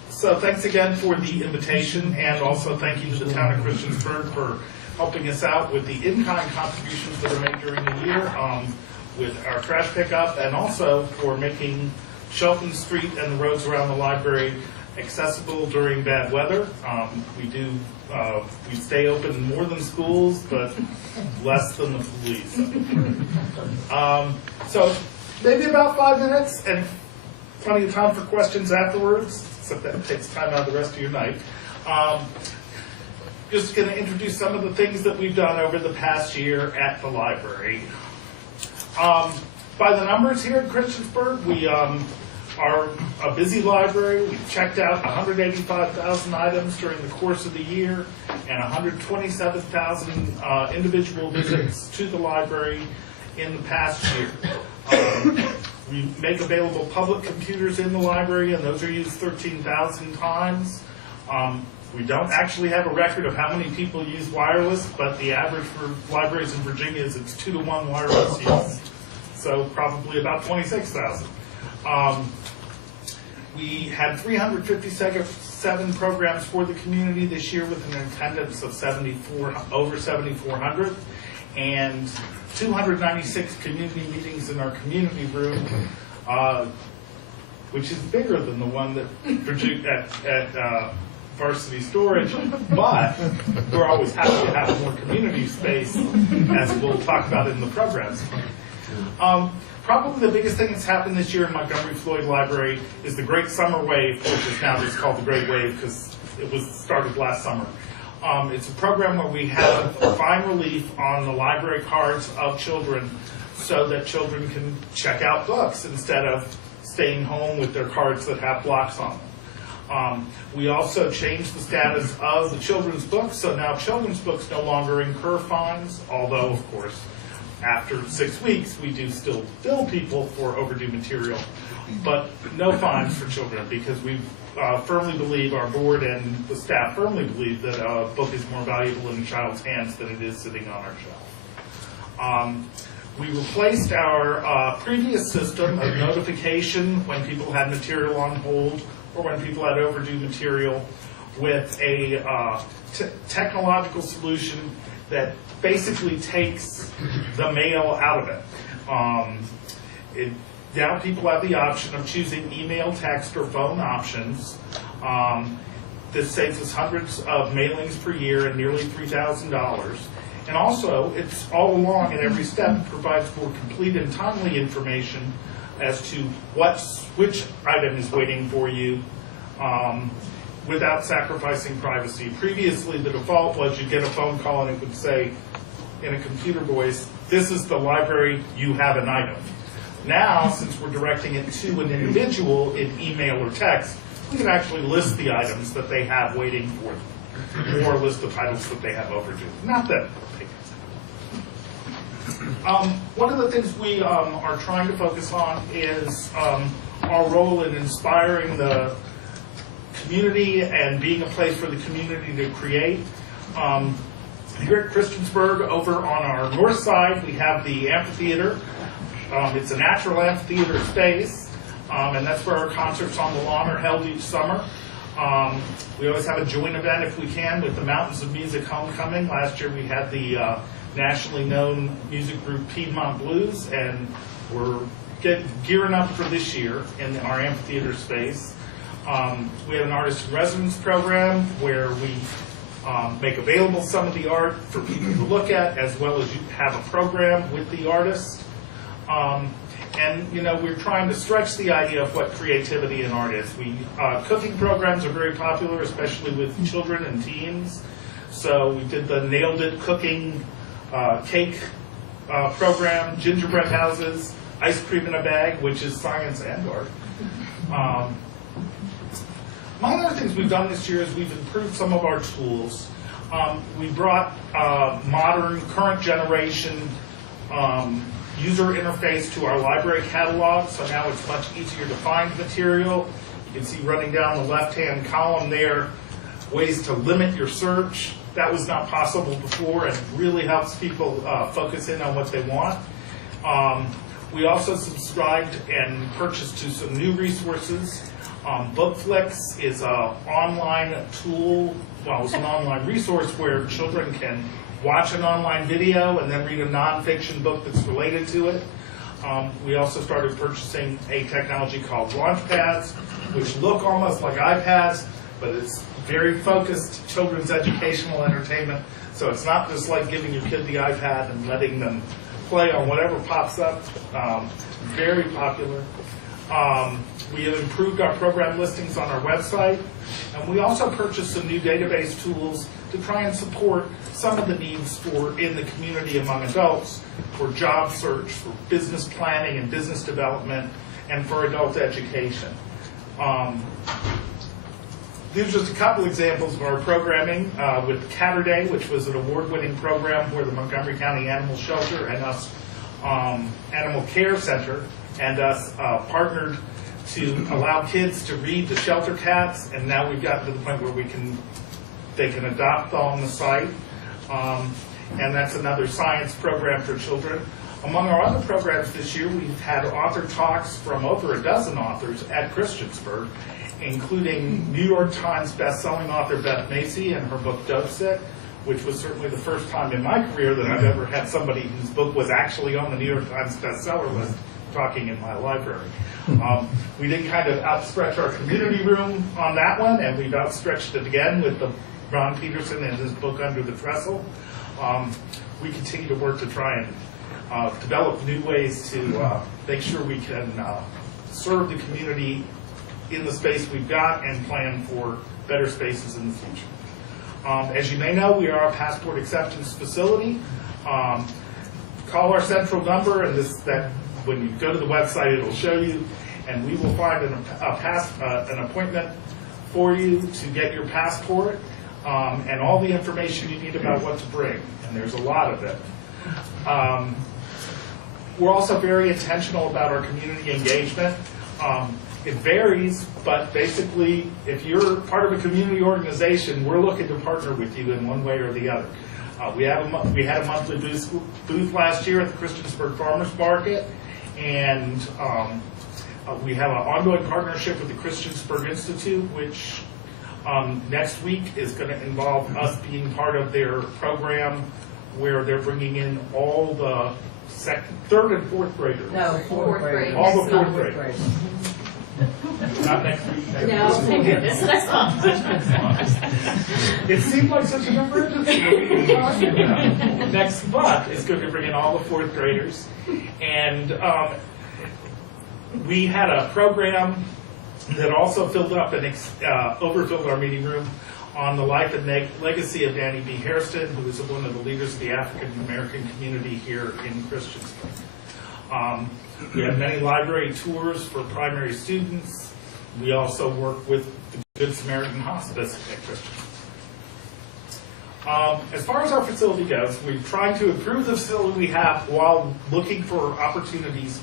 So thanks again for the invitation, and also thank you to the town of Christiansburg for helping us out with the in-kind contributions that are made during the year with our trash pickup, and also for making Shelton Street and the roads around the library accessible during bad weather. We stay open more than schools, but less than the police. So maybe about 5 minutes, and plenty of time for questions afterwards, except that it takes time out of the rest of your night. Just going to introduce some of the things that we've done over the past year at the library. By the numbers here in Christiansburg, we are a busy library. We've checked out 185,000 items during the course of the year and 127,000 individual visits to the library in the past year. We make available public computers in the library, and those are used 13,000 times. We don't actually have a record of how many people use wireless, but the average for libraries in Virginia is it's 2-to-1 wireless use, so probably about 26,000. We had 357 programs for the community this year with an attendance of over 7,400, and 296 community meetings in our community room, which is bigger than the one that at Varsity Storage, but we're always happy to have more community space, as we'll talk about in the programs. Probably the biggest thing that's happened this year in Montgomery Floyd Library is the Great Summer Wave, which is now just called the Great Wave because it was started last summer. It's a program where we have fine relief on the library cards of children so that children can check out books instead of staying home with their cards that have blocks on them. We also changed the status of the children's books, so now children's books no longer incur fines, although, of course, after 6 weeks, we do still bill people for overdue material, but no fines for children, because we firmly believe, our board and the staff firmly believe, that a book is more valuable in a child's hands than it is sitting on our shelf. We replaced our previous system of notification when people had material on hold or when people had overdue material with a technological solution that basically takes the mail out of it. Now people have the option of choosing email, text, or phone options. This saves us hundreds of mailings per year and nearly $3,000. And also, it's all along at every step provides more complete and timely information as to which item is waiting for you without sacrificing privacy. Previously, the default was you'd get a phone call and it would say in a computer voice, "This is the library, you have an item." Now, since we're directing it to an individual in email or text, we can actually list the items that they have waiting for them, or list the titles that they have overdue. Not that big. One of the things we are trying to focus on is our role in inspiring the community and being a place for the community to create. Here at Christiansburg, over on our north side, we have the amphitheater. It's a natural amphitheater space, and that's where our concerts on the lawn are held each summer. We always have a joint event, if we can, with the Mountains of Music Homecoming. Last year we had the nationally known music group Piedmont Blues, and we're gearing up for this year in our amphitheater space. We have an artist in residence program where we make available some of the art for people to look at, as well as you have a program with the artist. And we're trying to stretch the idea of what creativity and art is. Cooking programs are very popular, especially with children and teens. So we did the Nailed It cooking cake program, gingerbread houses, ice cream in a bag, which is science and art. Among other things we've done this year is we've improved some of our tools. We brought modern, current generation user interface to our library catalog, so now it's much easier to find material. You can see running down the left-hand column there, ways to limit your search. That was not possible before and really helps people focus in on what they want. We also subscribed and purchased to some new resources. Bookflix is an online tool, it's an online resource where children can watch an online video and then read a nonfiction book that's related to it. We also started purchasing a technology called Launchpads, which look almost like iPads, but it's very focused children's educational entertainment. So it's not just like giving your kid the iPad and letting them play on whatever pops up. Very popular. We have improved our program listings on our website, and we also purchased some new database tools to try and support some of the needs in the community among adults for job search, for business planning and business development, and for adult education. These are just a couple examples of our programming with Catterday, which was an award-winning program where the Montgomery County Animal Shelter and us, Animal Care Center, and us partnered to allow kids to read the shelter cats, and now we've gotten to the point where they can adopt on the site, and that's another science program for children. Among our other programs this year, we've had author talks from over a dozen authors at Christiansburg, including New York Times bestselling author Beth Macy and her book Dope Sick, which was certainly the first time in my career that I've ever had somebody whose book was actually on the New York Times bestseller list talking in my library. We did kind of outstretch our community room on that one, and we've outstretched it again with the Ron Peterson and his book Under the Trestle. We continue to work to try and develop new ways to make sure we can serve the community in the space we've got and plan for better spaces in the future. As you may know, we are a passport acceptance facility. Call our central number, and when you go to the website, it'll show you, and we will find an appointment for you to get your passport and all the information you need about what to bring, and there's a lot of it. We're also very intentional about our community engagement. It varies, but basically, if you're part of a community organization, we're looking to partner with you in one way or the other. We had a monthly booth last year at the Christiansburg Farmers Market, and we have an ongoing partnership with the Christiansburg Institute, which next week is going to involve us being part of their program where they're bringing in all the third and fourth graders. No, fourth grade. All the fourth graders. Not next week. No, thank goodness. Next month. It seemed like such a number. Next month is going to bring in all the fourth graders. And we had a program that also filled up and overfilled our meeting room on the life and legacy of Danny B. Hairston, who is one of the leaders of the African American community here in Christiansburg. We have many library tours for primary students. We also work with the Good Samaritan Hospice at Christiansburg. As far as our facility goes, we're trying to improve the facility we have while looking for opportunities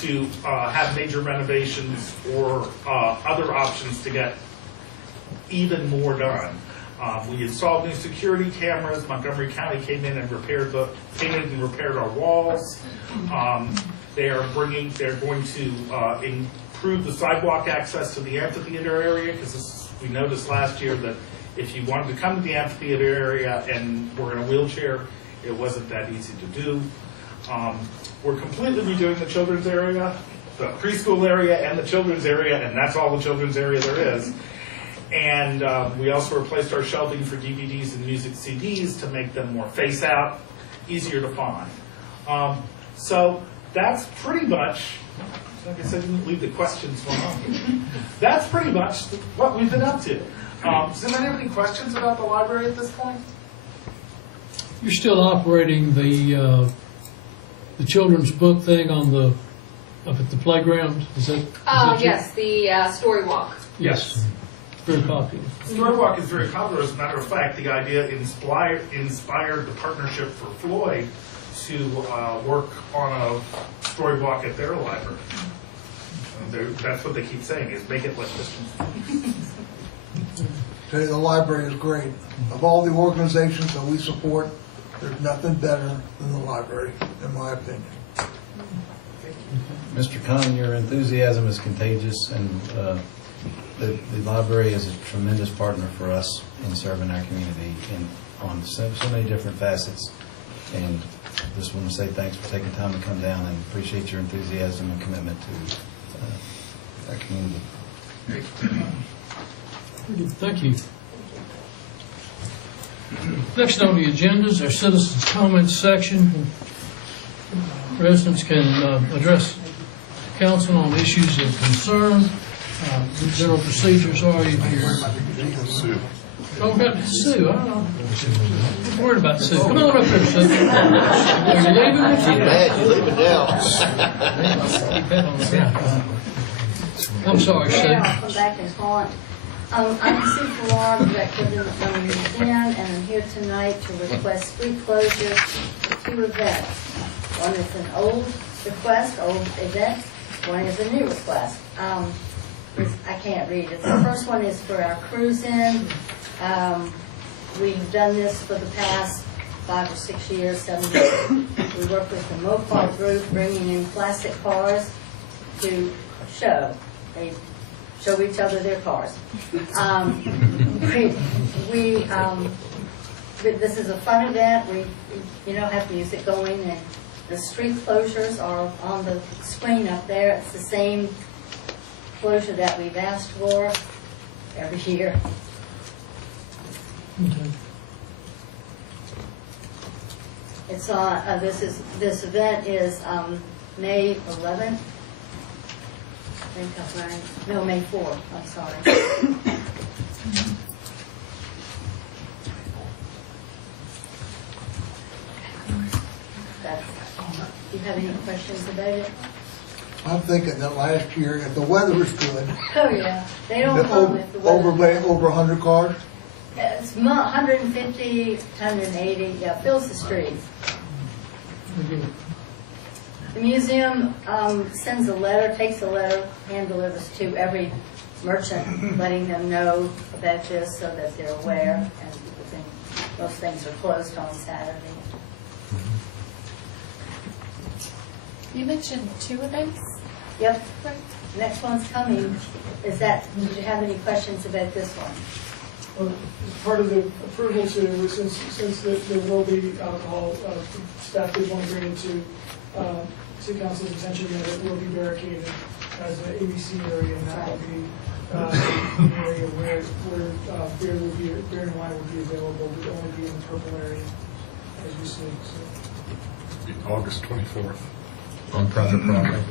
to have major renovations or other options to get even more done. We installed new security cameras. Montgomery County came in and painted and repaired our walls. They're going to improve the sidewalk access to the amphitheater area, because we noticed last year that if you wanted to come to the amphitheater area and were in a wheelchair, it wasn't that easy to do. We're completely redoing the children's area, the preschool area, and the children's area, and that's all the children's area there is. And we also replaced our shelving for DVDs and music CDs to make them more face out, easier to find. So that's pretty much, I guess I didn't leave the questions on. That's pretty much what we've been up to. Does anybody have any questions about the library at this point? You're still operating the children's book thing up at the playground? Is that Yes, the story walk. Yes. Very popular. Story is very popular. As a matter of fact, the idea inspired the partnership for Floyd to work on a story walk at their library. That's what they keep saying, is make it like Christian. Tell you, the library is great. Of all the organizations that we support, there's nothing better than the library, in my opinion. Mr. Khan, your enthusiasm is contagious, and the library is a tremendous partner for us in serving our community on so many different facets. And just want to say thanks for taking time to come down, and appreciate your enthusiasm and commitment to our community. Thank you. Next on the agenda is our citizens' comments section. Residents can address council on issues of concern. The general procedures are if you're... Oh, we've got Sue. I don't know. I'm worried about Sue. Come on up here, Sue. Are you leaving? She's bad. She's leaving now. I'm sorry, Sue. I'll come back and haunt. I'm Sue Farrar, Director of the Montgomery Museum, and I'm here tonight to request street closures for 2 events. One is an old event. One is a new request. I can't read it. The first one is for our cruise-in. We've done this for the past 5 or 6 years, 7 years. We work with the Mopar group, bringing in classic cars to show. They show each other their cars. This is a fun event. We have music going, and the street closures are on the screen up there. It's the same closure that we've asked for every year. Okay. It's on. This event is May 11th. I think I'm right. No, May 4th. I'm sorry. Do you have any questions about it? I'm thinking that last year, if the weather was good, Oh yeah, they don't come if the weather. over 100 cars. It's 150, 180. Yeah, fills the streets. The museum sends a letter, takes a letter, hand delivers to every merchant, letting them know about this so that they're aware and people can most things are closed on Saturday. You mentioned 2 events? Yep, next one's coming. Did you have any questions about this one? Well, as part of the approval to, since there will be alcohol, staff did want to bring it to council's attention that it will be barricaded as an ABC area, and that will be an area where beer and wine will be available, but only be in the purple area, as you see. So. August 24th. On private property.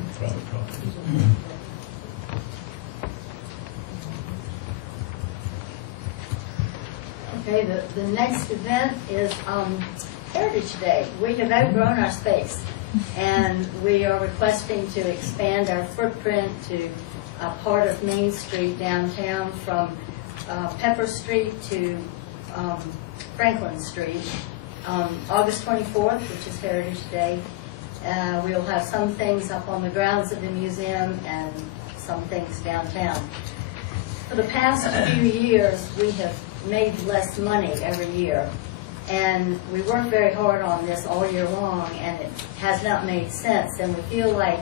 Okay, the next event is Heritage Day. We have outgrown our space, and we are requesting to expand our footprint to a part of Main Street downtown from Pepper Street to Franklin Street. August 24th, which is Heritage Day, we'll have some things up on the grounds of the museum and some things downtown. For the past few years, we have made less money every year, and we worked very hard on this all year long, and it has not made sense. And we feel like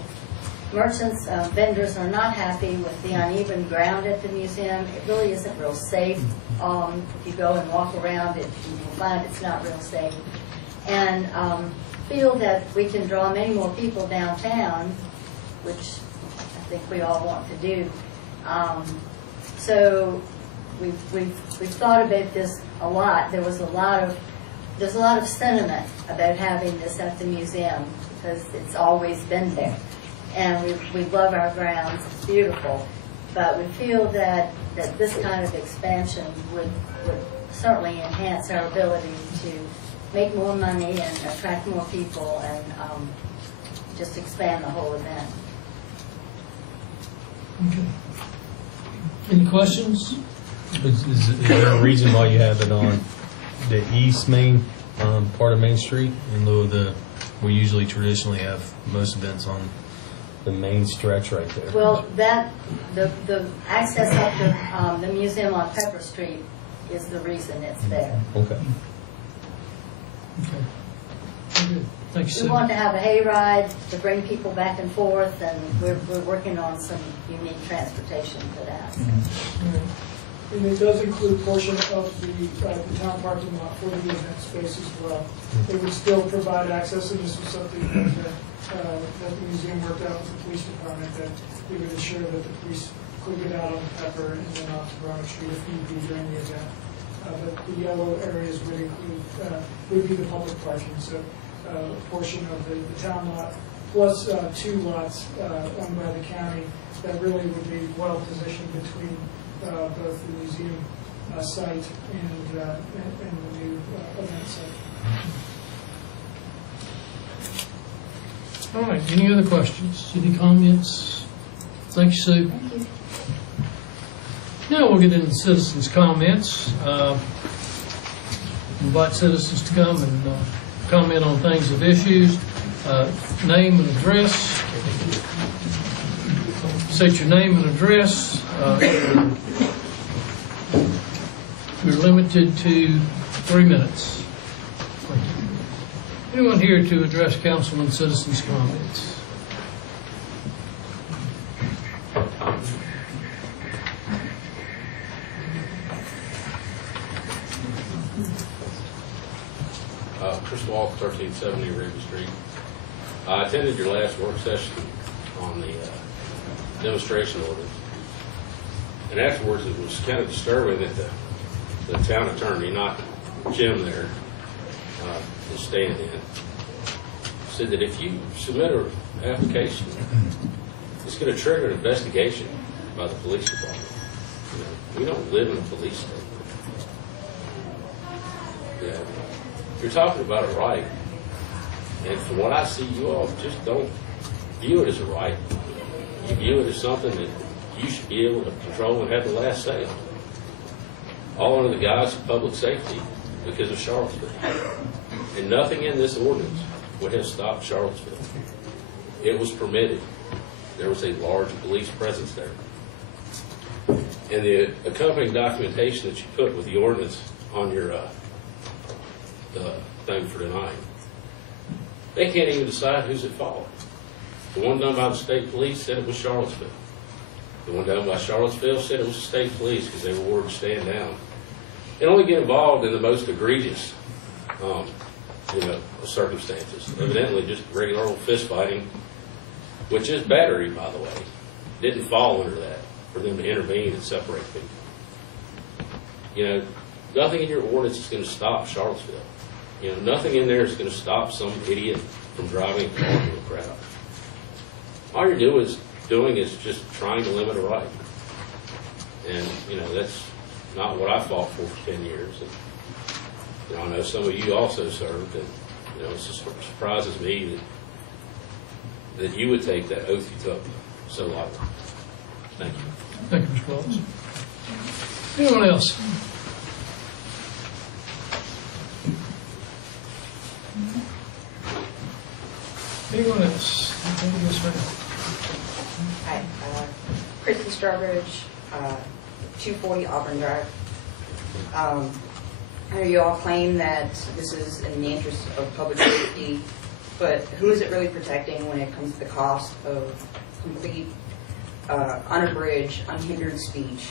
merchants, vendors are not happy with the uneven ground at the museum. It really isn't real safe. If you go and walk around it, you will find it's not real safe. And feel that we can draw many more people downtown, which I think we all want to do. So we've thought about this a lot. There's a lot of sentiment about having this at the museum because it's always been there, and we love our grounds. It's beautiful, but we feel that this kind of expansion would certainly enhance our ability to make more money and attract more people and just expand the whole event. Okay. Any questions? Is there a reason why you have it on the east main part of Main Street in lieu of we usually traditionally have most events on the main stretch right there? Well, the access up to the museum on Pepper Street is the reason it's there. Okay. Okay. Good. Thanks, We want to have a hayride to bring people back and forth, and we're working on some unique transportation for that. And it does include a portion of the town parking lot for the event space as well. It would still provide access, and this was something that the museum worked out with the police department, that we would ensure that the police could get out on Pepper and then off to Brown Street if need be during the event. But the yellow areas would include, would be the public parking, so a portion of the town lot, plus 2 lots owned by the county that really would be well positioned between both the museum site and the new event site. All right, any other questions? Any comments? Thank you, Sue. Thank you. Now we'll get into citizens' comments. Invite citizens to come and comment on things of issues. Name and address. State your name and address. We're limited to 3 minutes. Anyone here to address council and citizens' comments? Chris Walk, 1370 Ruby Street. I attended your last work session on the demonstration orders. And afterwards, it was kind of disturbing that the town attorney, not Jim there, is standing in, said that if you submit an application, it's going to trigger an investigation by the police department. You know, we don't live in a police state. Yeah. You're talking about a right, and from what I see, you all just don't view it as a right. You view it as something that you should be able to control and have the last say on. All under the guise of public safety because of Charlottesville. And nothing in this ordinance would have stopped Charlottesville. It was permitted. There was a large police presence there. And the accompanying documentation that you put with the ordinance on your thing for tonight. They can't even decide who's at fault. The one done by the state police said it was Charlottesville. The one done by Charlottesville said it was the state police because they were ordered to stand down. They only get involved in the most egregious, circumstances. Evidently, just regular old fist fighting, which is battery, by the way, didn't fall under that for them to intervene and separate people. Nothing in your ordinance is going to stop Charlottesville. Nothing in there is going to stop some idiot from driving a car into a crowd. All you're doing is just trying to limit a right. And, that's not what I fought for 10 years. And, I know some of you also served, and, it surprises me that you would take that oath you took so lightly. Thank you. Thank you, Mr. Wallace. Anyone else? Anyone else? Yes, ma'am. Hi, Kristen Strawbridge, 240 Auburn Drive. I know you all claim that this is in the interest of public safety, but who is it really protecting when it comes to the cost of complete, unabridged, unhindered speech?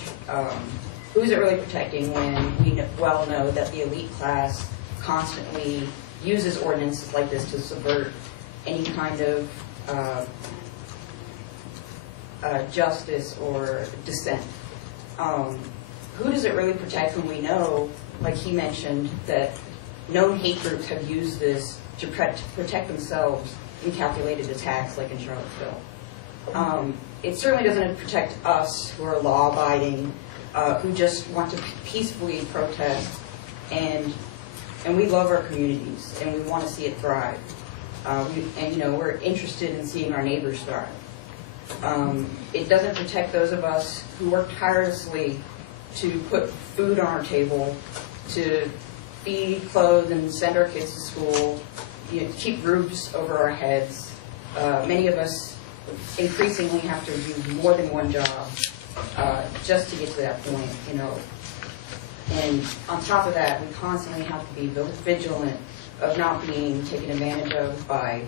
Who is it really protecting when we well know that the elite class constantly uses ordinances like this to subvert any kind of justice or dissent? Who does it really protect when we know, like he mentioned, that known hate groups have used this to protect themselves in calculated attacks like in Charlottesville? It certainly doesn't protect us who are law-abiding, who just want to peacefully protest, and we love our communities and we want to see it thrive. We're interested in seeing our neighbors thrive. It doesn't protect those of us who work tirelessly to put food on our table, to feed, clothe, and send our kids to school, keep roofs over our heads. Many of us increasingly have to do more than one job just to get to that point, And on top of that, we constantly have to be vigilant of not being taken advantage of by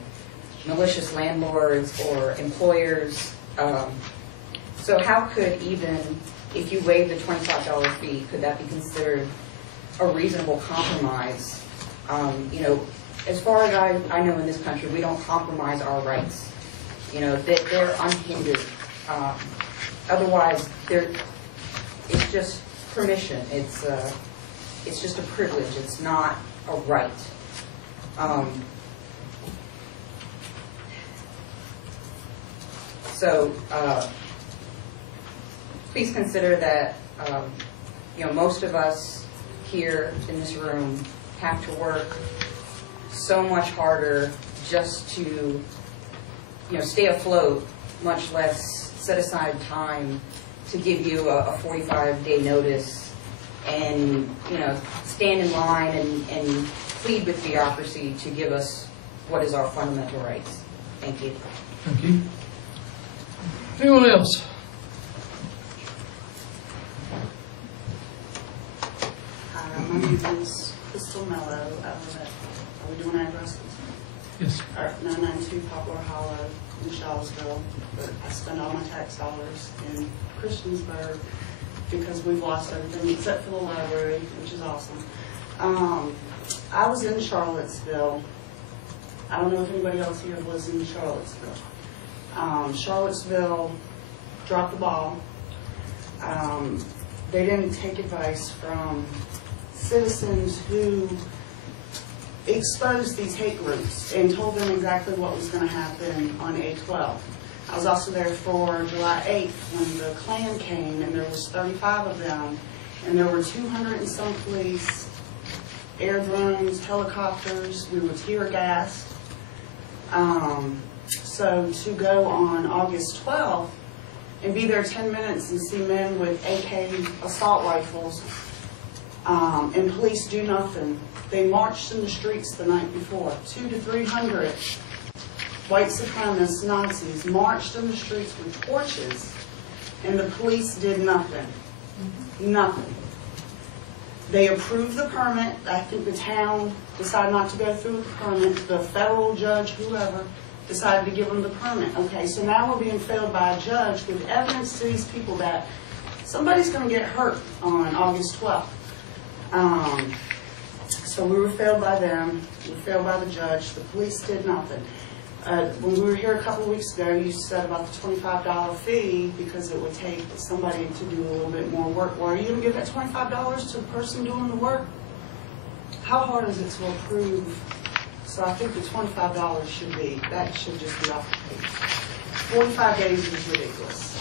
malicious landlords or employers. So how could, even if you waive the $25 fee, could that be considered a reasonable compromise? As far as I know in this country, we don't compromise our rights. They're unhindered. Otherwise, it's just permission. It's just a privilege. It's not a right. Please consider that, most of us here in this room have to work so much harder just to, stay afloat, much less set aside time to give you a 45-day notice and, stand in line and plead with bureaucracy to give us what is our fundamental rights. Thank you. Thank you. Anyone else? My name is Crystal Mello. Are we doing addresses? Yes. 992 Poplar Hollow in Charlottesville. But I spend all my tax dollars in Christiansburg because we've lost everything except for the library, which is awesome. I was in Charlottesville. I don't know if anybody else here was in Charlottesville. Charlottesville dropped the ball. They didn't take advice from citizens who exposed these hate groups and told them exactly what was going to happen on 8/12. I was also there for July 8th when the Klan came, and there was 35 of them, and there were 200 and some police, air drones, helicopters. We were tear gassed. So to go on August 12th and be there 10 minutes and see men with AK assault rifles, and police do nothing. They marched in the streets the night before. 200 to 300 white supremacists, Nazis, marched in the streets with torches, and the police did nothing. Nothing. They approved the permit. I think the town decided not to go through with the permit. The federal judge, whoever, decided to give them the permit. Okay, so now we're being failed by a judge with evidence to these people that somebody's going to get hurt on August 12th. So we were failed by them. We were failed by the judge. The police did nothing. When we were here a couple of weeks ago, you said about the $25 fee because it would take somebody to do a little bit more work. Well, are you going to give that $25 to the person doing the work? How hard is it to approve? So I think the $25 should just be off the page. 45 days is ridiculous.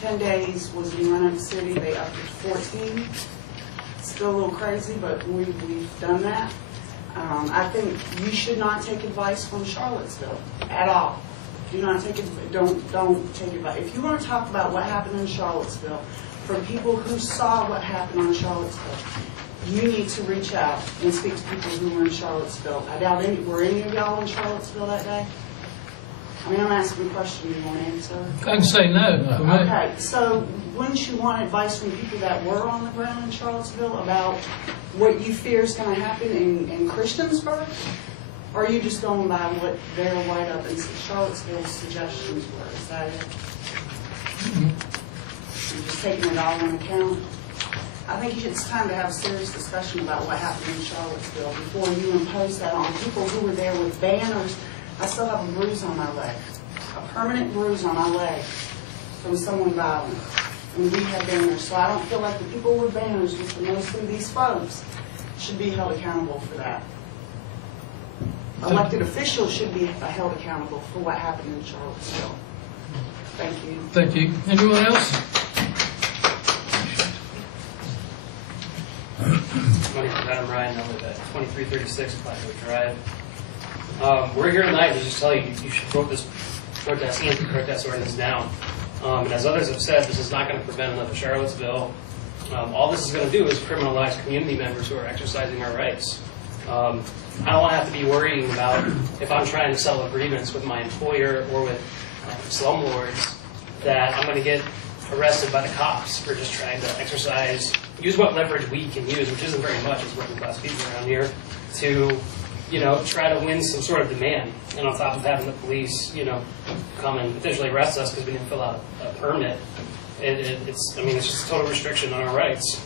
10 days was in Roanoke City. They upped it to 14. Still a little crazy, but we've done that. I think you should not take advice from Charlottesville at all. Do not take it. Don't take advice. If you want to talk about what happened in Charlottesville, from people who saw what happened in Charlottesville, you need to reach out and speak to people who were in Charlottesville. I doubt were any of y'all in Charlottesville that day? I mean, I'm asking a question you want to answer. I can say no. For me. Okay, so wouldn't you want advice from people that were on the ground in Charlottesville about what you fear is going to happen in Christiansburg? Or are you just going by what their write-up and Charlottesville's suggestions were? Is that it? You're just taking it all into account? I think it's time to have a serious discussion about what happened in Charlottesville before you impose that on people who were there with banners. I still have a bruise on my leg, a permanent bruise on my leg from someone violent. And we had banners, so I don't feel like the people with banners, which are mostly these folks, should be held accountable for that. Elected officials should be held accountable for what happened in Charlottesville. Thank you. Thank you. Anyone else? My name is Adam Ryan. I live at 2336 Plateau Drive. We're here tonight to just tell you you should vote this anti-protest ordinance down. And as others have said, this is not going to prevent another Charlottesville. All this is going to do is criminalize community members who are exercising our rights. I don't want to have to be worrying about if I'm trying to settle a grievance with my employer or with slumlords that I'm going to get arrested by the cops for just trying to use what leverage we can use, which isn't very much as working class people around here, to try to win some sort of demand. And on top of having the police, come and potentially arrest us because we didn't fill out a permit, it's just a total restriction on our rights.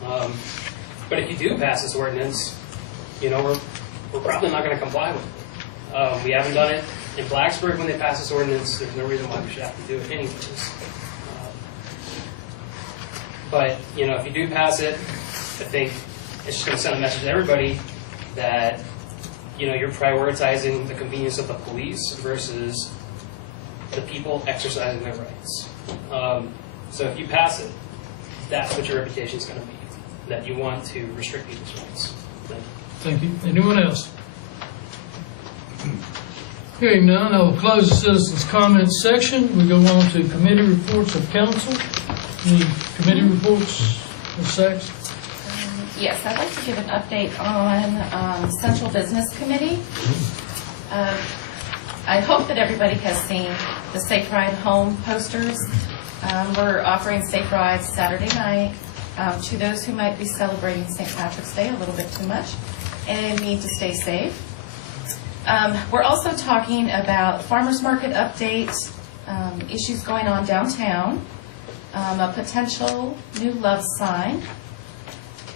But if you do pass this ordinance, we're probably not going to comply with it. We haven't done it in Blacksburg when they passed this ordinance. There's no reason why we should have to do it anyways. But, if you do pass it, I think it's just going to send a message to everybody that, you're prioritizing the convenience of the police versus the people exercising their rights. So if you pass it, that's what your reputation is going to be, that you want to restrict people's rights. Thank you. Anyone else? Hearing none, I will close the citizens' comments section. We go on to committee reports of council. Any committee reports, Ms. Sachs? Yes, I'd like to give an update on Central Business Committee. I hope that everybody has seen the Safe Ride Home posters. We're offering safe rides Saturday night to those who might be celebrating St. Patrick's Day a little bit too much and need to stay safe. We're also talking about farmers market updates, issues going on downtown, a potential new love sign,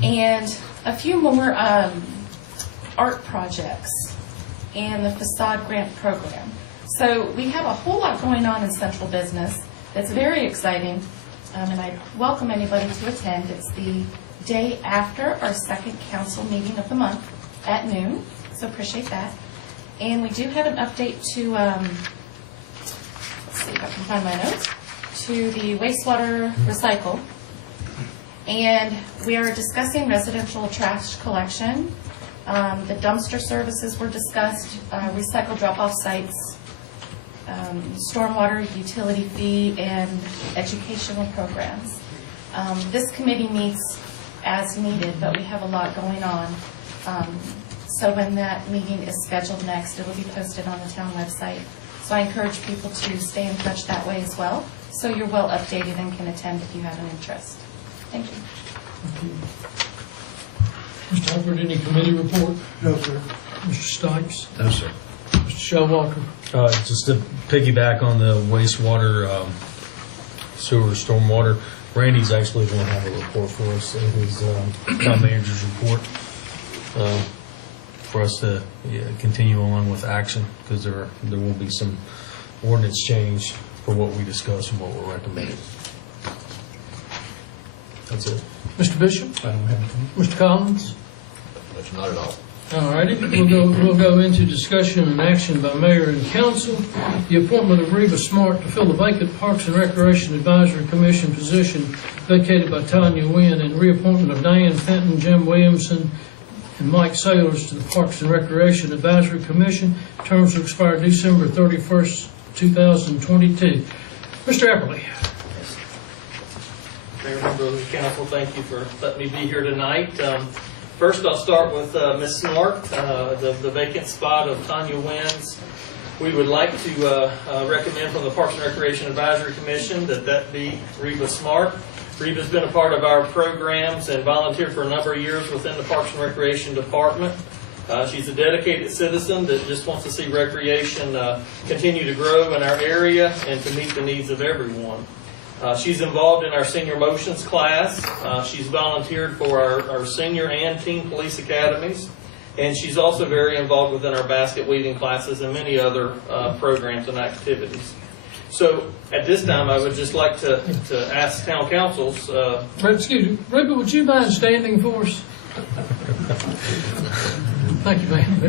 and a few more art projects and the facade grant program. So we have a whole lot going on in Central Business that's very exciting, and I welcome anybody to attend. It's the day after our second council meeting of the month at noon, so appreciate that. And we do have an update to, let's see if I can find my notes, to the wastewater recycle. And we are discussing residential trash collection. The dumpster services were discussed, recycle drop-off sites, stormwater utility fee, and educational programs. This committee meets as needed, but we have a lot going on. So when that meeting is scheduled next, it will be posted on the town website. So I encourage people to stay in touch that way as well, so you're well updated and can attend if you have an interest. Thank you. Thank you. Mr. Hubbard, any committee report? No, sir. Mr. Stikes? No, sir. Mr. Showalter? Just to piggyback on the wastewater, sewer, stormwater, Randy's actually going to have a report for us in his town manager's report for us to continue on with action, because there will be some ordinance change for what we discussed and what we're recommending. That's it. Mr. Bishop? I don't have anything. Mr. Collins? That's not at all. All righty, we'll go into discussion and action by mayor and council. The appointment of Reba Smart to fill the vacant Parks and Recreation Advisory Commission position vacated by Tanya Wynn, and reappointment of Diane Fenton, Jim Williamson, and Mike Sailors to the Parks and Recreation Advisory Commission. Terms will expire December 31st, 2022. Mr. Epperly. Mayor, members of the council, thank you for letting me be here tonight. First, I'll start with Ms. Smart, the vacant spot of Tanya Wynn's. We would like to recommend from the Parks and Recreation Advisory Commission that be Reba Smart. Reba's been a part of our programs and volunteered for a number of years within the Parks and Recreation Department. She's a dedicated citizen that just wants to see recreation continue to grow in our area and to meet the needs of everyone. She's involved in our senior motions class. She's volunteered for our senior and teen police academies. And she's also very involved within our basket weaving classes and many other programs and activities. So at this time, I would just like to ask town councils. Excuse me, Reba, would you mind standing for us? Thank you, ma'am.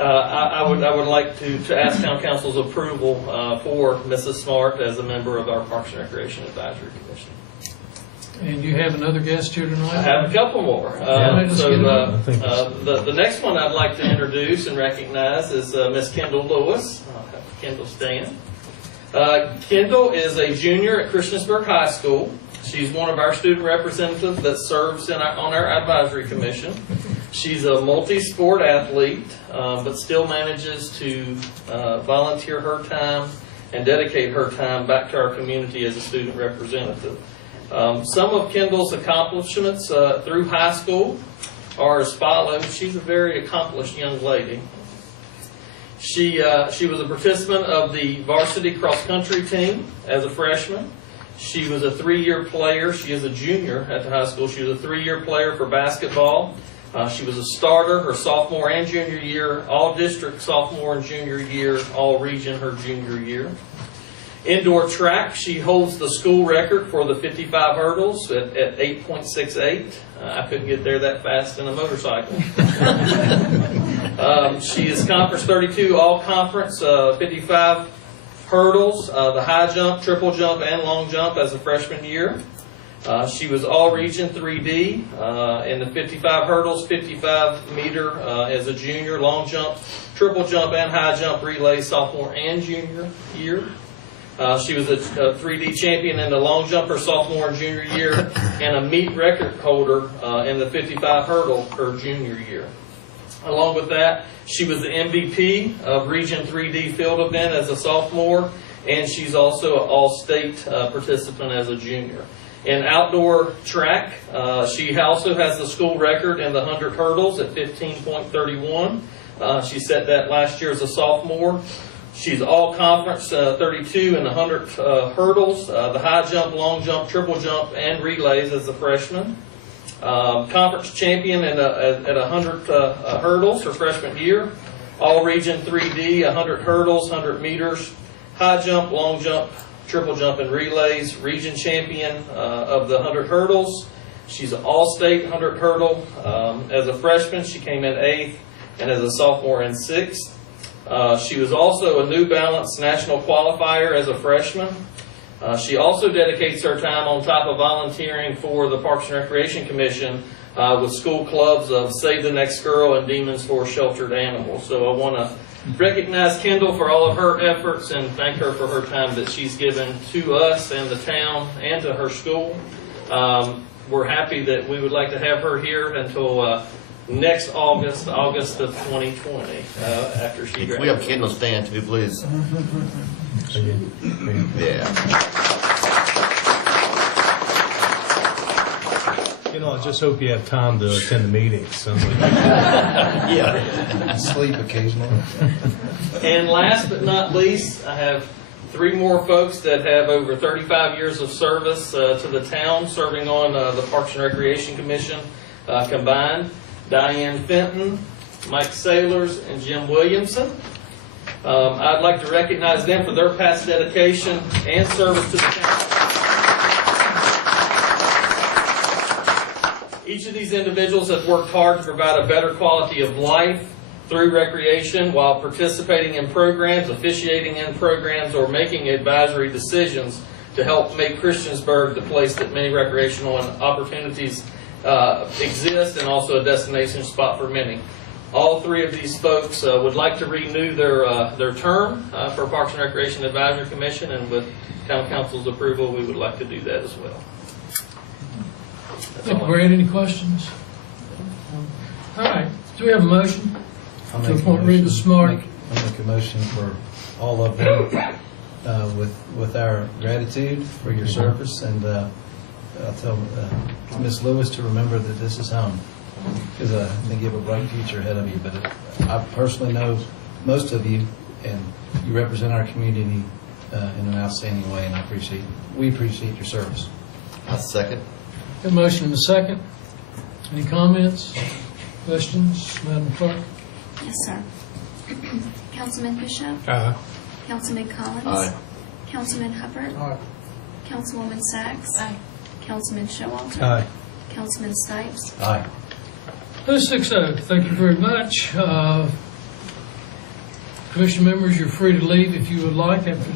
I would like to ask town council's approval for Mrs. Smart as a member of our Parks and Recreation Advisory Commission. And you have another guest here tonight? I have a couple more. The next one I'd like to introduce and recognize is Miss Kendall Lewis. I'll have Kendall stand. Kendall is a junior at Christiansburg High School. She's one of our student representatives that serves on our advisory commission. She's a multi-sport athlete, but still manages to volunteer her time and dedicate her time back to our community as a student representative. Some of Kendall's accomplishments through high school are as follows. She's a very accomplished young lady. She was a participant of the varsity cross-country team as a freshman. She was a 3-year player. She is a junior at the high school. She was a 3-year player for basketball. She was a starter her sophomore and junior year, all-district sophomore and junior year, all-region her junior year. Indoor track, she holds the school record for the 55 hurdles at 8.68. I couldn't get there that fast in a motorcycle. She has accomplished 32 all-conference 55 hurdles, the high jump, triple jump, and long jump as a freshman year. She was all-region 3D in the 55 hurdles, 55 meter as a junior, long jump, triple jump, and high jump relay sophomore and junior year. She was a 3D champion in the long jump her sophomore and junior year, and a meet record holder in the 55 hurdle her junior year. Along with that, she was the MVP of Region 3D field event as a sophomore, and she's also an all-state participant as a junior. In outdoor track, she also has the school record in the 100 hurdles at 15.31. She set that last year as a sophomore. She's all conference 32 in the 100 hurdles, the high jump, long jump, triple jump, and relays as a freshman. Conference champion at 100 hurdles her freshman year. All region 3D, 100 hurdles, 100 meters, high jump, long jump, triple jump, and relays. Region champion of the 100 hurdles. She's an all-state 100 hurdle. As a freshman, she came in 8th, and as a sophomore in 6th. She was also a New Balance national qualifier as a freshman. She also dedicates her time on top of volunteering for the Parks and Recreation Commission with school clubs of Save the Next Girl and Demons for Sheltered Animals. So I want to recognize Kendall for all of her efforts and thank her for her time that she's given to us and the town and to her school. We're happy that we would like to have her here until next August of 2020, after she graduates. We have Kendall stand too, please. Yeah. just hope you have time to attend the meetings. Sounds like Yeah. Sleep occasionally. And last but not least, I have 3 more folks that have over 35 years of service to the town, serving on the Parks and Recreation Commission combined. Diane Fenton, Mike Sailors, and Jim Williamson. I'd like to recognize them for their past dedication and service to the town. Each of these individuals have worked hard to provide a better quality of life through recreation while participating in programs, officiating in programs, or making advisory decisions to help make Christiansburg the place that many recreational opportunities exist, and also a destination spot for many. All 3 of these folks would like to renew their term for Parks and Recreation Advisory Commission, and with Town Council's approval, we would like to do that as well. Thank you, Brad. Any questions? All right. Do we have a motion to appoint Rita Smart? I'll make a motion for all of them with our gratitude for your service, and I'll tell Ms. Lewis to remember that this is home, because I think you have a bright future ahead of you. But I personally know most of you, and you represent our community in an outstanding way, and we appreciate your service. A second. A motion and a second. Any comments, questions, Madam Clerk? Yes, sir. Councilman Bishop? Aye. Councilman Collins? Aye. Councilman Hubbard? Aye. Councilwoman Sacks? Aye. Councilman Showalter? Aye. Councilman Stipes? Aye. 6-0. Thank you very much. Commission members, you're free to leave if you would like after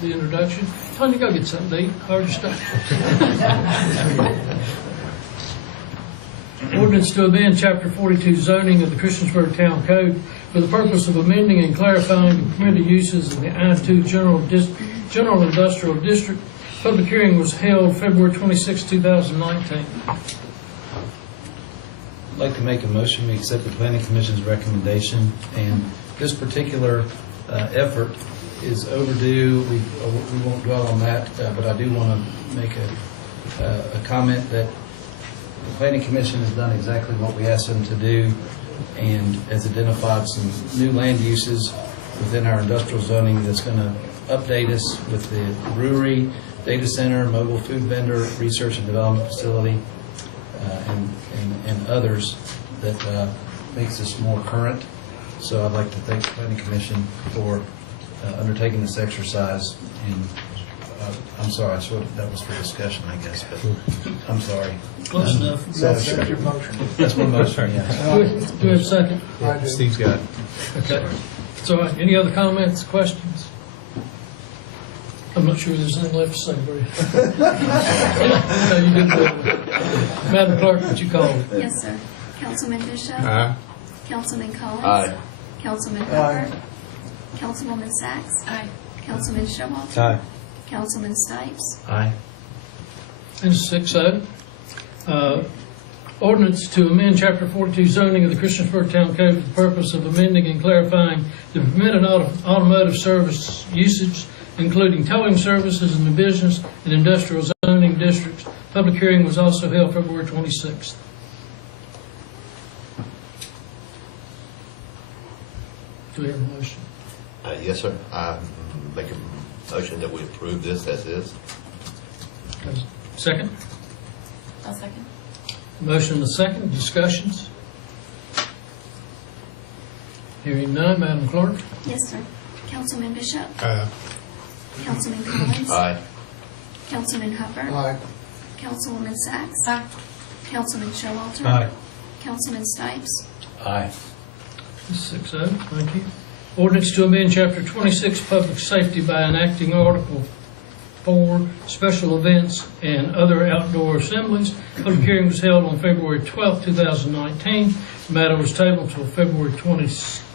the introduction. Tony, go get something to eat. Hard to stop. Ordinance to amend Chapter 42 zoning of the Christiansburg Town Code for the purpose of amending and clarifying the permitted uses in the I-2 General Industrial District. Public hearing was held February 26, 2019. I'd like to make a motion. We accept the Planning Commission's recommendation, and this particular effort is overdue. We won't dwell on that, but I do want to make a comment that the Planning Commission has done exactly what we asked them to do, and has identified some new land uses within our industrial zoning that's going to update us with the brewery, data center, mobile food vendor, research and development facility, and others that makes us more current. So I'd like to thank the Planning Commission for undertaking this exercise. And I'm sorry, that was for discussion, I guess, but I'm sorry. Close enough. That's your motion. That's my motion, yes. Do we have a second? I do. Steve's got it. Okay. It's all right. Any other comments, questions? I'm not sure there's anything left to say, Bree. No, you did good. Madam Clerk, would you call it? Yes, sir. Councilman Bishop? Aye. Councilman Collins? Aye. Councilman Aye. Hubbard? Councilwoman Sacks? Aye. Councilman Showalter? Aye. Councilman Stipes? Aye. And 6-0. Ordinance to amend Chapter 42 zoning of the Christiansburg Town Code for the purpose of amending and clarifying the permitted automotive service usage, including towing services in the business and industrial zoning districts. Public hearing was also held February 26th. Do we have a motion? Yes, sir. I make a motion that we approve this as is. Second? I'll second. Motion and a second. Discussions? Hearing none, Madam Clerk? Yes, sir. Councilman Bishop? Aye. Councilman Collins? Aye. Councilman Hubbard? Aye. Councilwoman Sacks? Aye. Councilman Showalter? Aye. Councilman Stipes? Aye. 6-0, thank you. Ordinance to amend Chapter 26, Public Safety by enacting Article 4, Special Events and Other Outdoor Assemblies. Public hearing was held on February 12, 2019. The matter was tabled until February 26th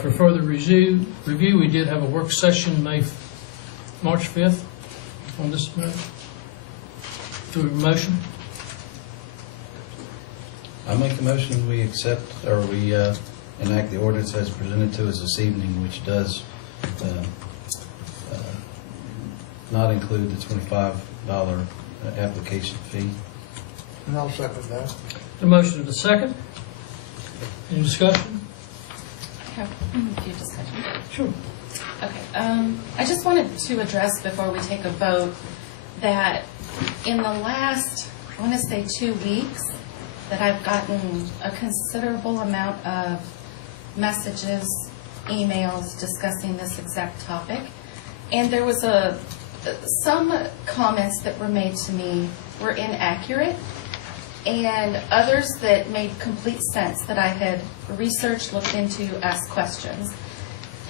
for further review. We did have a work session March 5th on this matter. Do we have a motion? I make a motion we accept, or we enact the ordinance as presented to us this evening, which does not include the $25 application fee. And I'll second that. The motion and a second. Any discussion? I have a few discussions. Sure. Okay, I just wanted to address before we take a vote that in the last, I want to say 2 weeks, that I've gotten a considerable amount of messages, emails discussing this exact topic. And there was some comments that were made to me were inaccurate, and others that made complete sense that I had researched, looked into, asked questions.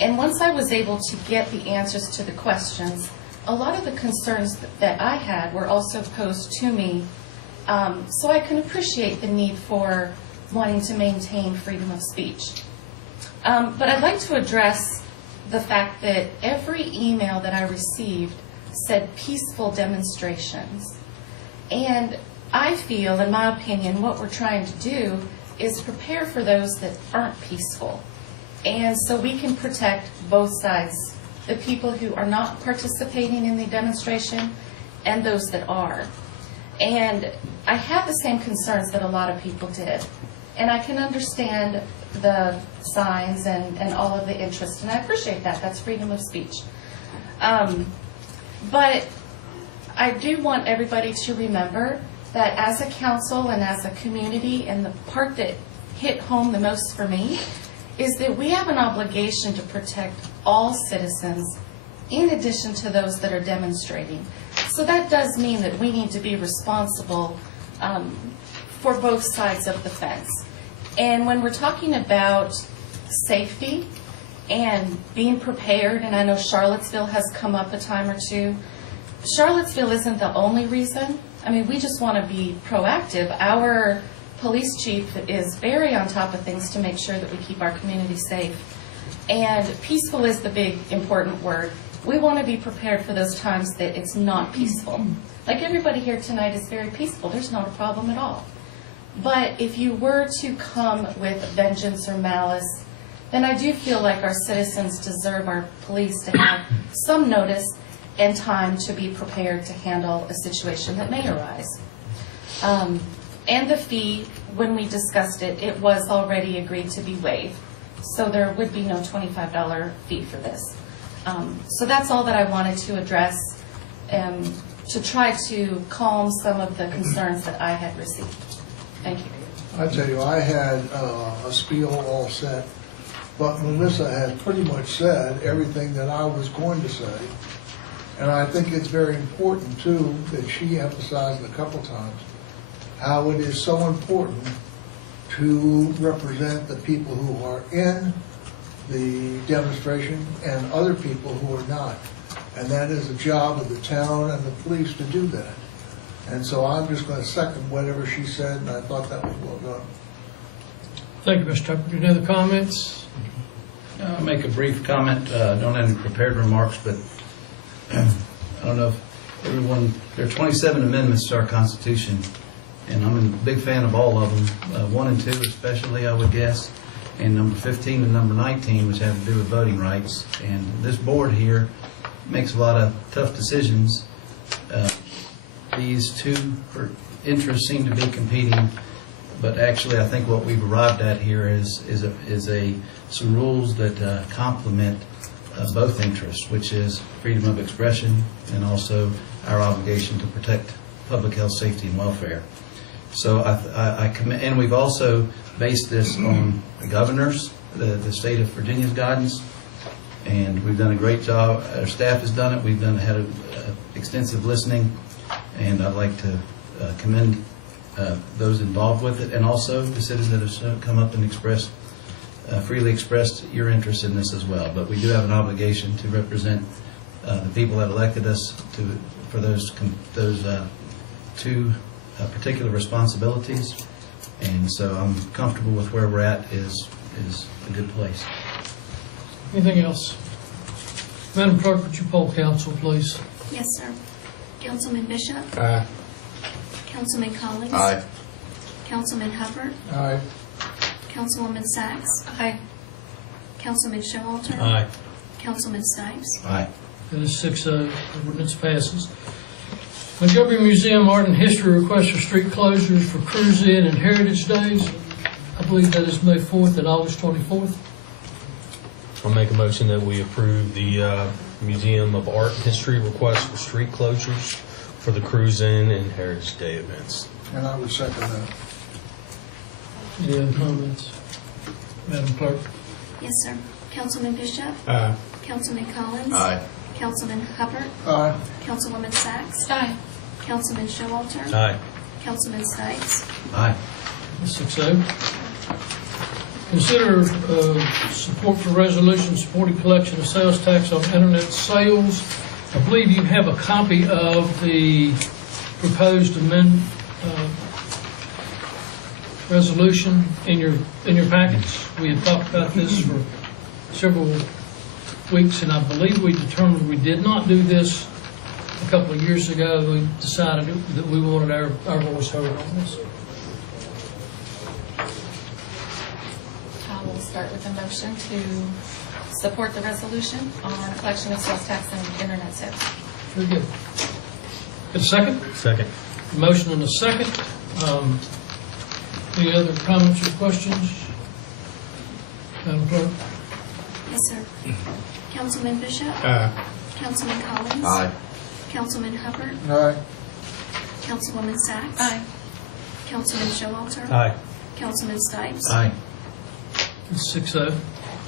And once I was able to get the answers to the questions, a lot of the concerns that I had were also posed to me, so I can appreciate the need for wanting to maintain freedom of speech. But I'd like to address the fact that every email that I received said peaceful demonstrations. And I feel, in my opinion, what we're trying to do is prepare for those that aren't peaceful. And so we can protect both sides, the people who are not participating in the demonstration and those that are. And I had the same concerns that a lot of people did. And I can understand the signs and all of the interest, and I appreciate that. That's freedom of speech. But I do want everybody to remember that as a council and as a community, and the part that hit home the most for me is that we have an obligation to protect all citizens in addition to those that are demonstrating. So that does mean that we need to be responsible for both sides of the fence. And when we're talking about safety and being prepared, and I know Charlottesville has come up a time or two, Charlottesville isn't the only reason. I mean, we just want to be proactive. Our police chief is very on top of things to make sure that we keep our community safe. And peaceful is the big important word. We want to be prepared for those times that it's not peaceful. Like everybody here tonight is very peaceful. There's not a problem at all. But if you were to come with vengeance or malice, then I do feel like our citizens deserve our police to have some notice and time to be prepared to handle a situation that may arise. And the fee, when we discussed it, it was already agreed to be waived. So there would be no $25 fee for this. So that's all that I wanted to address to try to calm some of the concerns that I had received. Thank you. I tell you, I had a spiel all set, but Melissa had pretty much said everything that I was going to say. And I think it's very important, too, that she emphasized a couple times how it is so important to represent the people who are in the demonstration and other people who are not. And that is the job of the town and the police to do that. And so I'm just going to second whatever she said, and I thought that was well done. Thank you, Mr. Tucker. Any other comments? I'll make a brief comment. Don't have any prepared remarks, but I don't know if everyone, there are 27 amendments to our Constitution, and I'm a big fan of all of them, 1 and 2 especially, I would guess, and number 15 and number 19, which have to do with voting rights. And this board here makes a lot of tough decisions. These two interests seem to be competing, but actually I think what we've arrived at here is some rules that complement both interests, which is freedom of expression and also our obligation to protect public health, safety, and welfare. So and we've also based this on the governor's, the state of Virginia's guidance, and we've done a great job. Our staff has done it. We've had extensive listening, and I'd like to commend those involved with it, and also the citizens that have come up and freely expressed your interest in this as well. But we do have an obligation to represent the people that elected us for those two particular responsibilities, and so I'm comfortable with where we're at is a good place. Anything else? Madam Clerk, would you poll council, please? Yes, sir. Councilman Bishop? Aye. Councilman Collins? Aye. Councilman Hubbard? Aye. Councilwoman Sachs? Aye. Councilman Showalter? Aye. Councilman Stipes? Aye. That is 6-0. The ordinance passes. Montgomery Museum Art and History request for street closures for Cruise In and Heritage Days. I believe that is May 4th and August 24th. I'll make a motion that we approve the Museum of Art and History request for street closures for the Cruise In and Heritage Day events. And I would second that. Any other comments? Madam Clerk? Yes, sir. Councilman Bishop? Aye. Councilman Collins? Aye. Councilman Hubbard? Aye. Councilwoman Sacks? Aye. Councilman Showalter? Aye. Councilman Stipes? Aye. 6-0. Consider support for resolution supporting collection of sales tax on internet sales. I believe you have a copy of the proposed resolution in your packets. We had talked about this for several weeks, and I believe we determined we did not do this a couple of years ago. We decided that we wanted our voice heard on this. I will start with a motion to support the resolution on collection of sales tax and internet sales. Very good. Get a second? Second. Motion and a second. Any other comments or questions? Madam Clerk? Yes, sir. Councilman Bishop? Aye. Councilman Collins? Aye. Councilman Hubbard? Aye. Councilwoman Sacks? Aye. Councilman Showalter? Aye. Councilman Stipes? Aye. 6-0.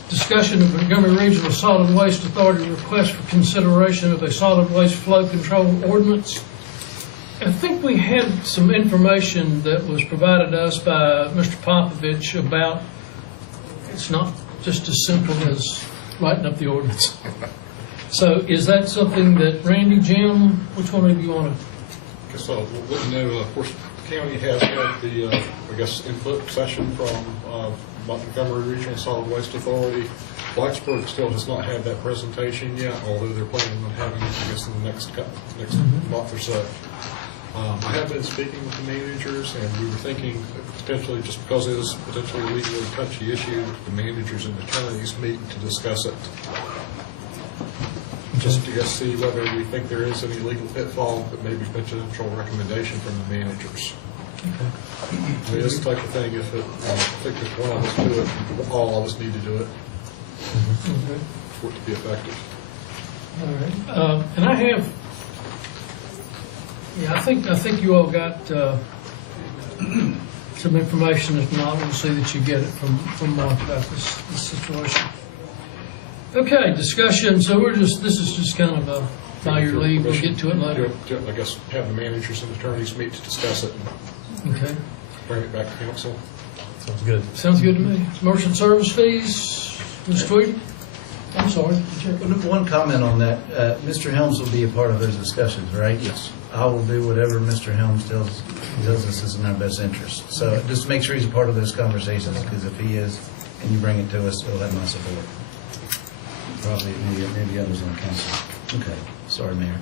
Discussion of Montgomery Regional Solid Waste Authority request for consideration of a solid waste flow control ordinance. I think we had some information that was provided to us by Mr. Popovich about it's not just as simple as writing up the ordinance. So is that something that Randy, Jim, which one of you want to? So, let you know, of course, the county has had the, I guess, input session from Montgomery Regional Solid Waste Authority. Blacksburg still has not had that presentation yet, although they're planning on having it, I guess, in the next month or so. I have been speaking with the managers, and we were thinking that potentially, just because it is potentially a legally touchy issue, the managers and attorneys meet to discuss it. Just to see whether we think there is any legal pitfall, but maybe potential recommendation from the managers. I mean, this type of thing, if it, I think if one of us do it, all of us need to do it for it to be effective. All right. And I have, I think you all got some information. If not, we'll see that you get it from Mark about this situation. Okay, discussion. So this is just kind of a by your leave. We'll get to it later. I guess have the managers and attorneys meet to discuss it. Okay. Bring it back to council. Sounds good. Sounds good to me. Merchant service fees, Ms. Tweedy? I'm sorry. One comment on that. Mr. Helms will be a part of those discussions, right? Yes. I will do whatever Mr. Helms tells us is in our best interest. So just make sure he's a part of those conversations, because if he is, and you bring it to us, he'll have my support. Probably maybe others on council. Okay. Sorry, Mayor.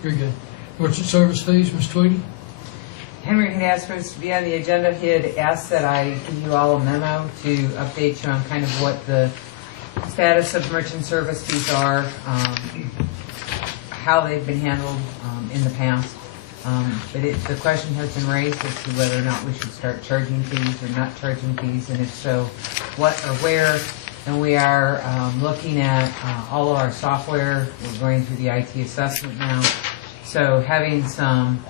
Very good. Merchant service fees, Ms. Tweedy? Henry had asked for this to be on the agenda. He had asked that I give you all a memo to update you on kind of what the status of merchant service fees are, how they've been handled in the past. But the question has been raised as to whether or not we should start charging fees or not charging fees, and if so, what or where. And we are looking at all of our software. We're going through the IT assessment now. So having some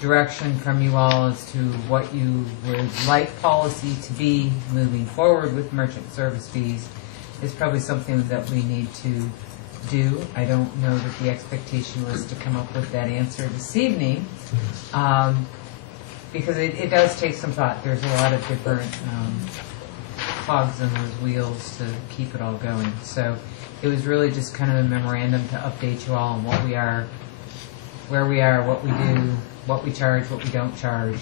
direction from you all as to what you would like policy to be moving forward with merchant service fees is probably something that we need to do. I don't know that the expectation was to come up with that answer this evening, because it does take some thought. There's a lot of different cogs in those wheels to keep it all going. So it was really just kind of a memorandum to update you all on what we are, where we are, what we do, what we charge, what we don't charge,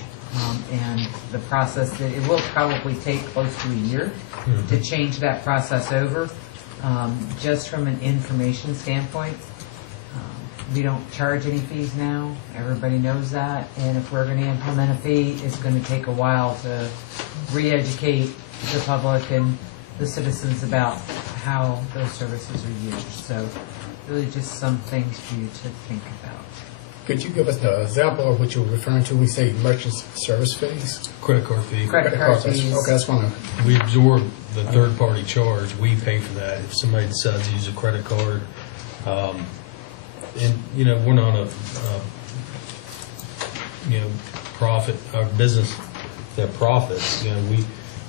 and the process that it will probably take close to a year to change that process over. Just from an information standpoint, we don't charge any fees now. Everybody knows that, and if we're going to implement a fee, it's going to take a while to re-educate the public and the citizens about how those services are used. So really just some things for you to think about. Could you give us the example of what you were referring to? We say merchant service fees. Credit card fee. Credit card fees. Okay, that's one. We absorb the third-party charge. We pay for that. If somebody decides to use a credit card, and, you know, we're not a profit, our business that profits. You know,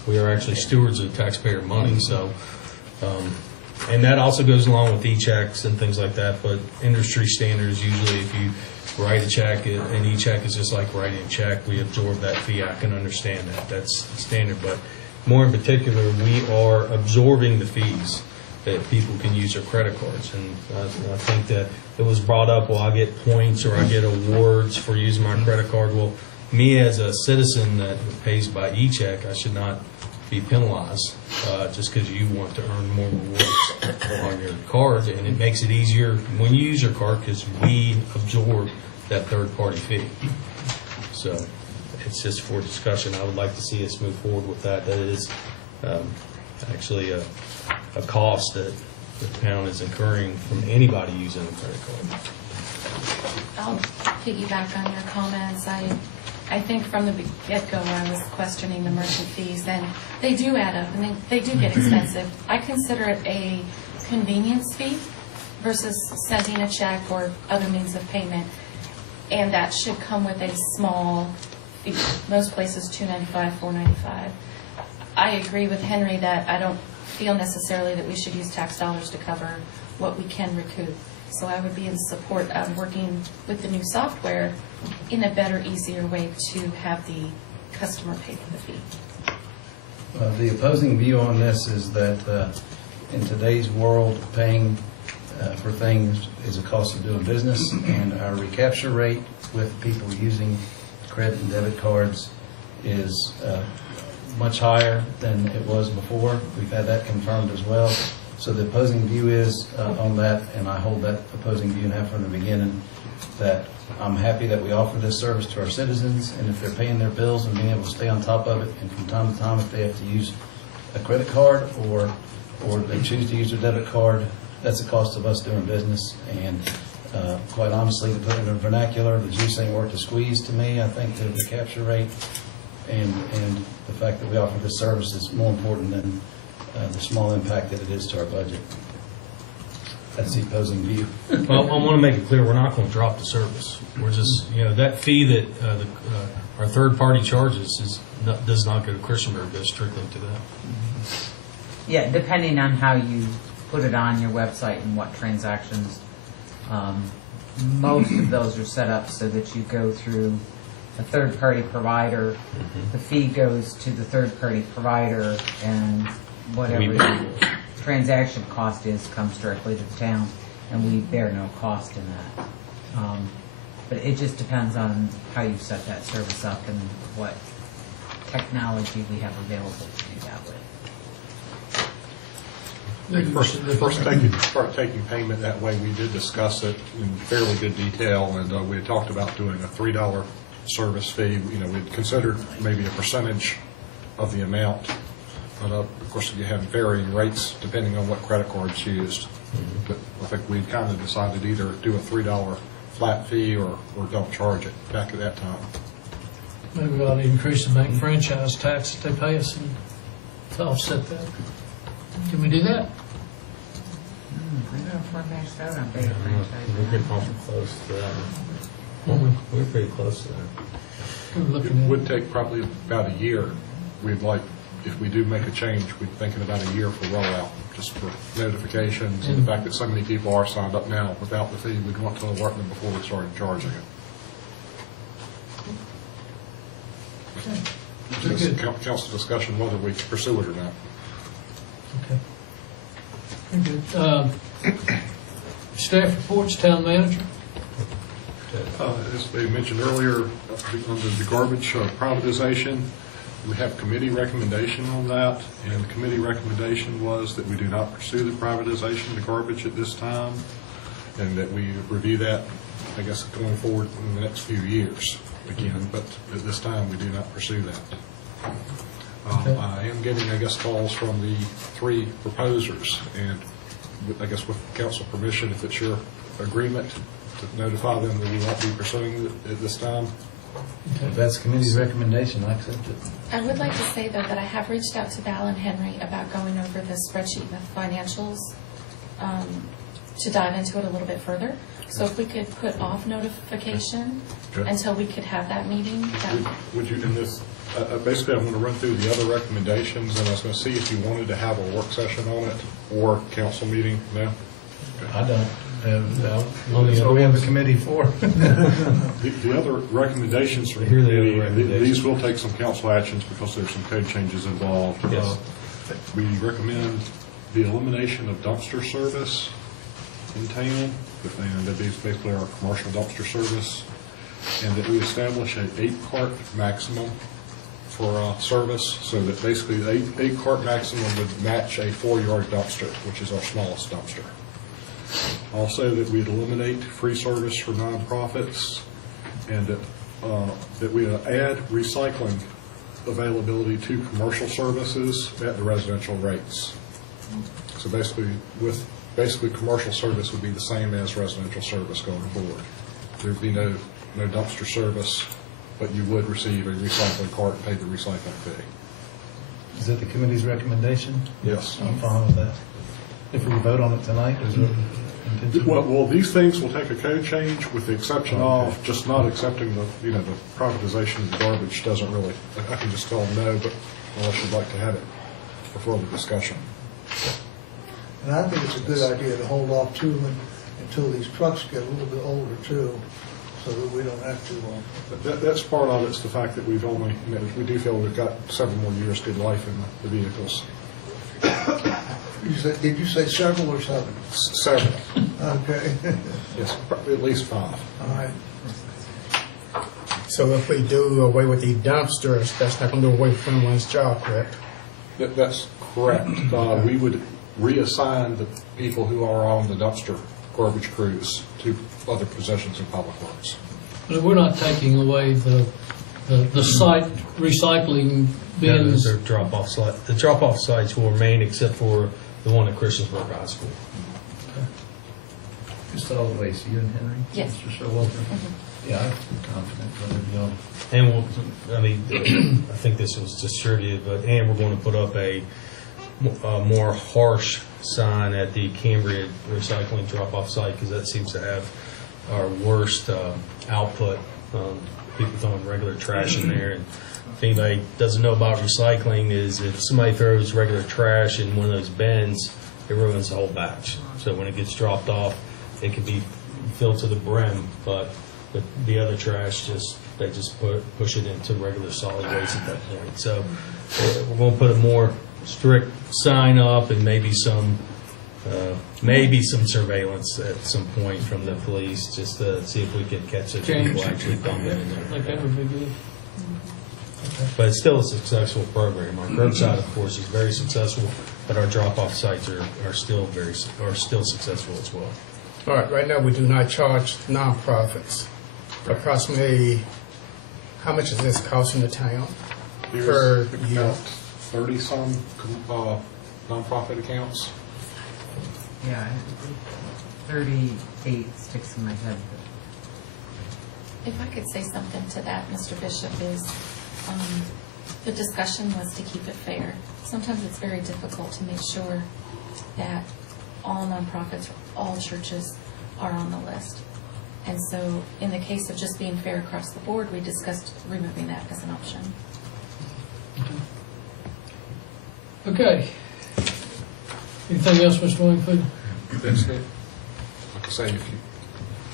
we are actually stewards of taxpayer money, so, and that also goes along with e-checks and things like that, but industry standards, usually if you write a check, an e-check is just like writing a check, we absorb that fee. I can understand that. That's standard, but more in particular, we are absorbing the fees that people can use their credit cards. And I think that it was brought up, well, I get points or I get awards for using my credit card. Well, me as a citizen that pays by e-check, I should not be penalized just because you want to earn more rewards on your card. And it makes it easier when you use your card because we absorb that third-party fee. So it's just for discussion. I would like to see us move forward with that. That is actually a cost that the town is incurring from anybody using a credit card. I'll piggyback on your comments. I think from the get-go I was questioning the merchant fees, and they do add up, and they do get expensive. I consider it a convenience fee versus sending a check or other means of payment, and that should come with a small fee. Most places $2.95, $4.95. I agree with Henry that I don't feel necessarily that we should use tax dollars to cover what we can recoup. So I would be in support of working with the new software in a better, easier way to have the customer pay for the fee. The opposing view on this is that in today's world, paying for things is a cost of doing business, and our recapture rate with people using credit and debit cards is much higher than it was before. We've had that confirmed as well. So the opposing view is on that, and I hold that opposing view now from the beginning, that I'm happy that we offer this service to our citizens, and if they're paying their bills and being able to stay on top of it, and from time to time if they have to use a credit card or they choose to use their debit card, that's the cost of us doing business. And quite honestly, to put it in vernacular, the juice ain't worth the squeeze to me. I think the recapture rate and the fact that we offer this service is more important than the small impact that it is to our budget. That's the opposing view. Well, I want to make it clear, we're not going to drop the service. We're just, that fee that our third-party charges does not go to Christiansburg, it goes strictly to that. Yeah, depending on how you put it on your website and what transactions. Most of those are set up so that you go through a third-party provider. The fee goes to the third-party provider, and whatever the transaction cost is comes directly to the town, and we bear no cost in that. But it just depends on how you set that service up and what technology we have available to do that with. First start taking payment that way, we did discuss it in fairly good detail, and we had talked about doing a $3 service fee. We'd considered maybe a percentage of the amount. But of course, you have varying rates depending on what credit cards used. But I think we kind of decided either do a $3 flat fee or don't charge it back at that time. Maybe we ought to increase the bank franchise tax that they pay us and to offset that. Can we do that? We're pretty close to that. We're pretty close to that. It would take probably about a year. We'd like, if we do make a change, we're thinking about a year for rollout, just for notifications and the fact that so many people are signed up now without the fee. We'd want to alert them before we started charging it. Just council discussion whether we pursue it or not. Okay. Very good. Staff reports, town manager. As they mentioned earlier, under the garbage privatization, we have committee recommendation on that, and the committee recommendation was that we do not pursue the privatization of the garbage at this time, and that we review that, I guess, going forward in the next few years again, but at this time we do not pursue that. I am getting, I guess, calls from the three proposers, and I guess with council permission, if it's your agreement to notify them that we won't be pursuing it at this time. If that's the committee's recommendation, I accept it. I would like to say, though, that I have reached out to Val and Henry about going over the spreadsheet and the financials to dive into it a little bit further. So if we could put off notification Sure. until we could have that meeting. Would you, in this, basically, I'm going to run through the other recommendations, and I was going to see if you wanted to have a work session on it or council meeting now. I don't. That's what we have a committee for. The other recommendations from the committee, these will take some council actions because there's some code changes involved. Yes. We recommend the elimination of dumpster service in town, and that is basically our commercial dumpster service, and that we establish an 8-cart maximum for service, so that basically the 8-cart maximum would match a 4-yard dumpster, which is our smallest dumpster. Also, that we'd eliminate free service for nonprofits, and that we add recycling availability to commercial services at the residential rates. So basically, commercial service would be the same as residential service going forward. There'd be no dumpster service, but you would receive a recycling cart and pay the recycling fee. Is that the committee's recommendation? Yes. I'm fine with that. If we vote on it tonight, is it intention? Well, these things will take a code change, with the exception of just not accepting the privatization of the garbage doesn't really, I can just tell them no, but unless you'd like to have it for further discussion. And I think it's a good idea to hold off too until these trucks get a little bit older too, so that we don't have to. That's part of it's the fact that we do feel we've got several more years good life in the vehicles. Did you say several or 7? Several. Okay. Yes, at least 5. All right. So if we do away with the dumpsters, that's not going to do away with anyone's job, correct? That's correct. We would reassign the people who are on the dumpster garbage crews to other positions in public works. But we're not taking away the site recycling bins. No, drop-off site. The drop-off sites will remain except for the one at Christiansburg High School. Just solid waste, you and Henry? Yes. Mr. Showalter? Yeah, I'm confident whether y'all. And I think this was distributed, and we're going to put up a more harsh sign at the Cambria recycling drop-off site, because that seems to have our worst output. People throwing regular trash in there. And if anybody doesn't know about recycling, is if somebody throws regular trash in one of those bins, it ruins the whole batch. So when it gets dropped off, it can be filled to the brim, but the other trash they just push it into regular solid waste at that point. So we're going to put a more strict sign up, and maybe some surveillance at some point from the police, just to see if we can catch it and people actually dump it in there. Like that would be good. But it's still a successful program. Our curbside, of course, is very successful, but our drop-off sites are still successful as well. All right, right now we do not charge nonprofits. Approximately, how much is this costing the town per year? 30-some nonprofit accounts. Yeah, 38 sticks in my head. If I could say something to that, Mr. Bishop, is the discussion was to keep it fair. Sometimes it's very difficult to make sure that all nonprofits, all churches are on the list. And so in the case of just being fair across the board, we discussed removing that as an option. Okay. Anything else, Mr. Wingfield? That's it. Like I say,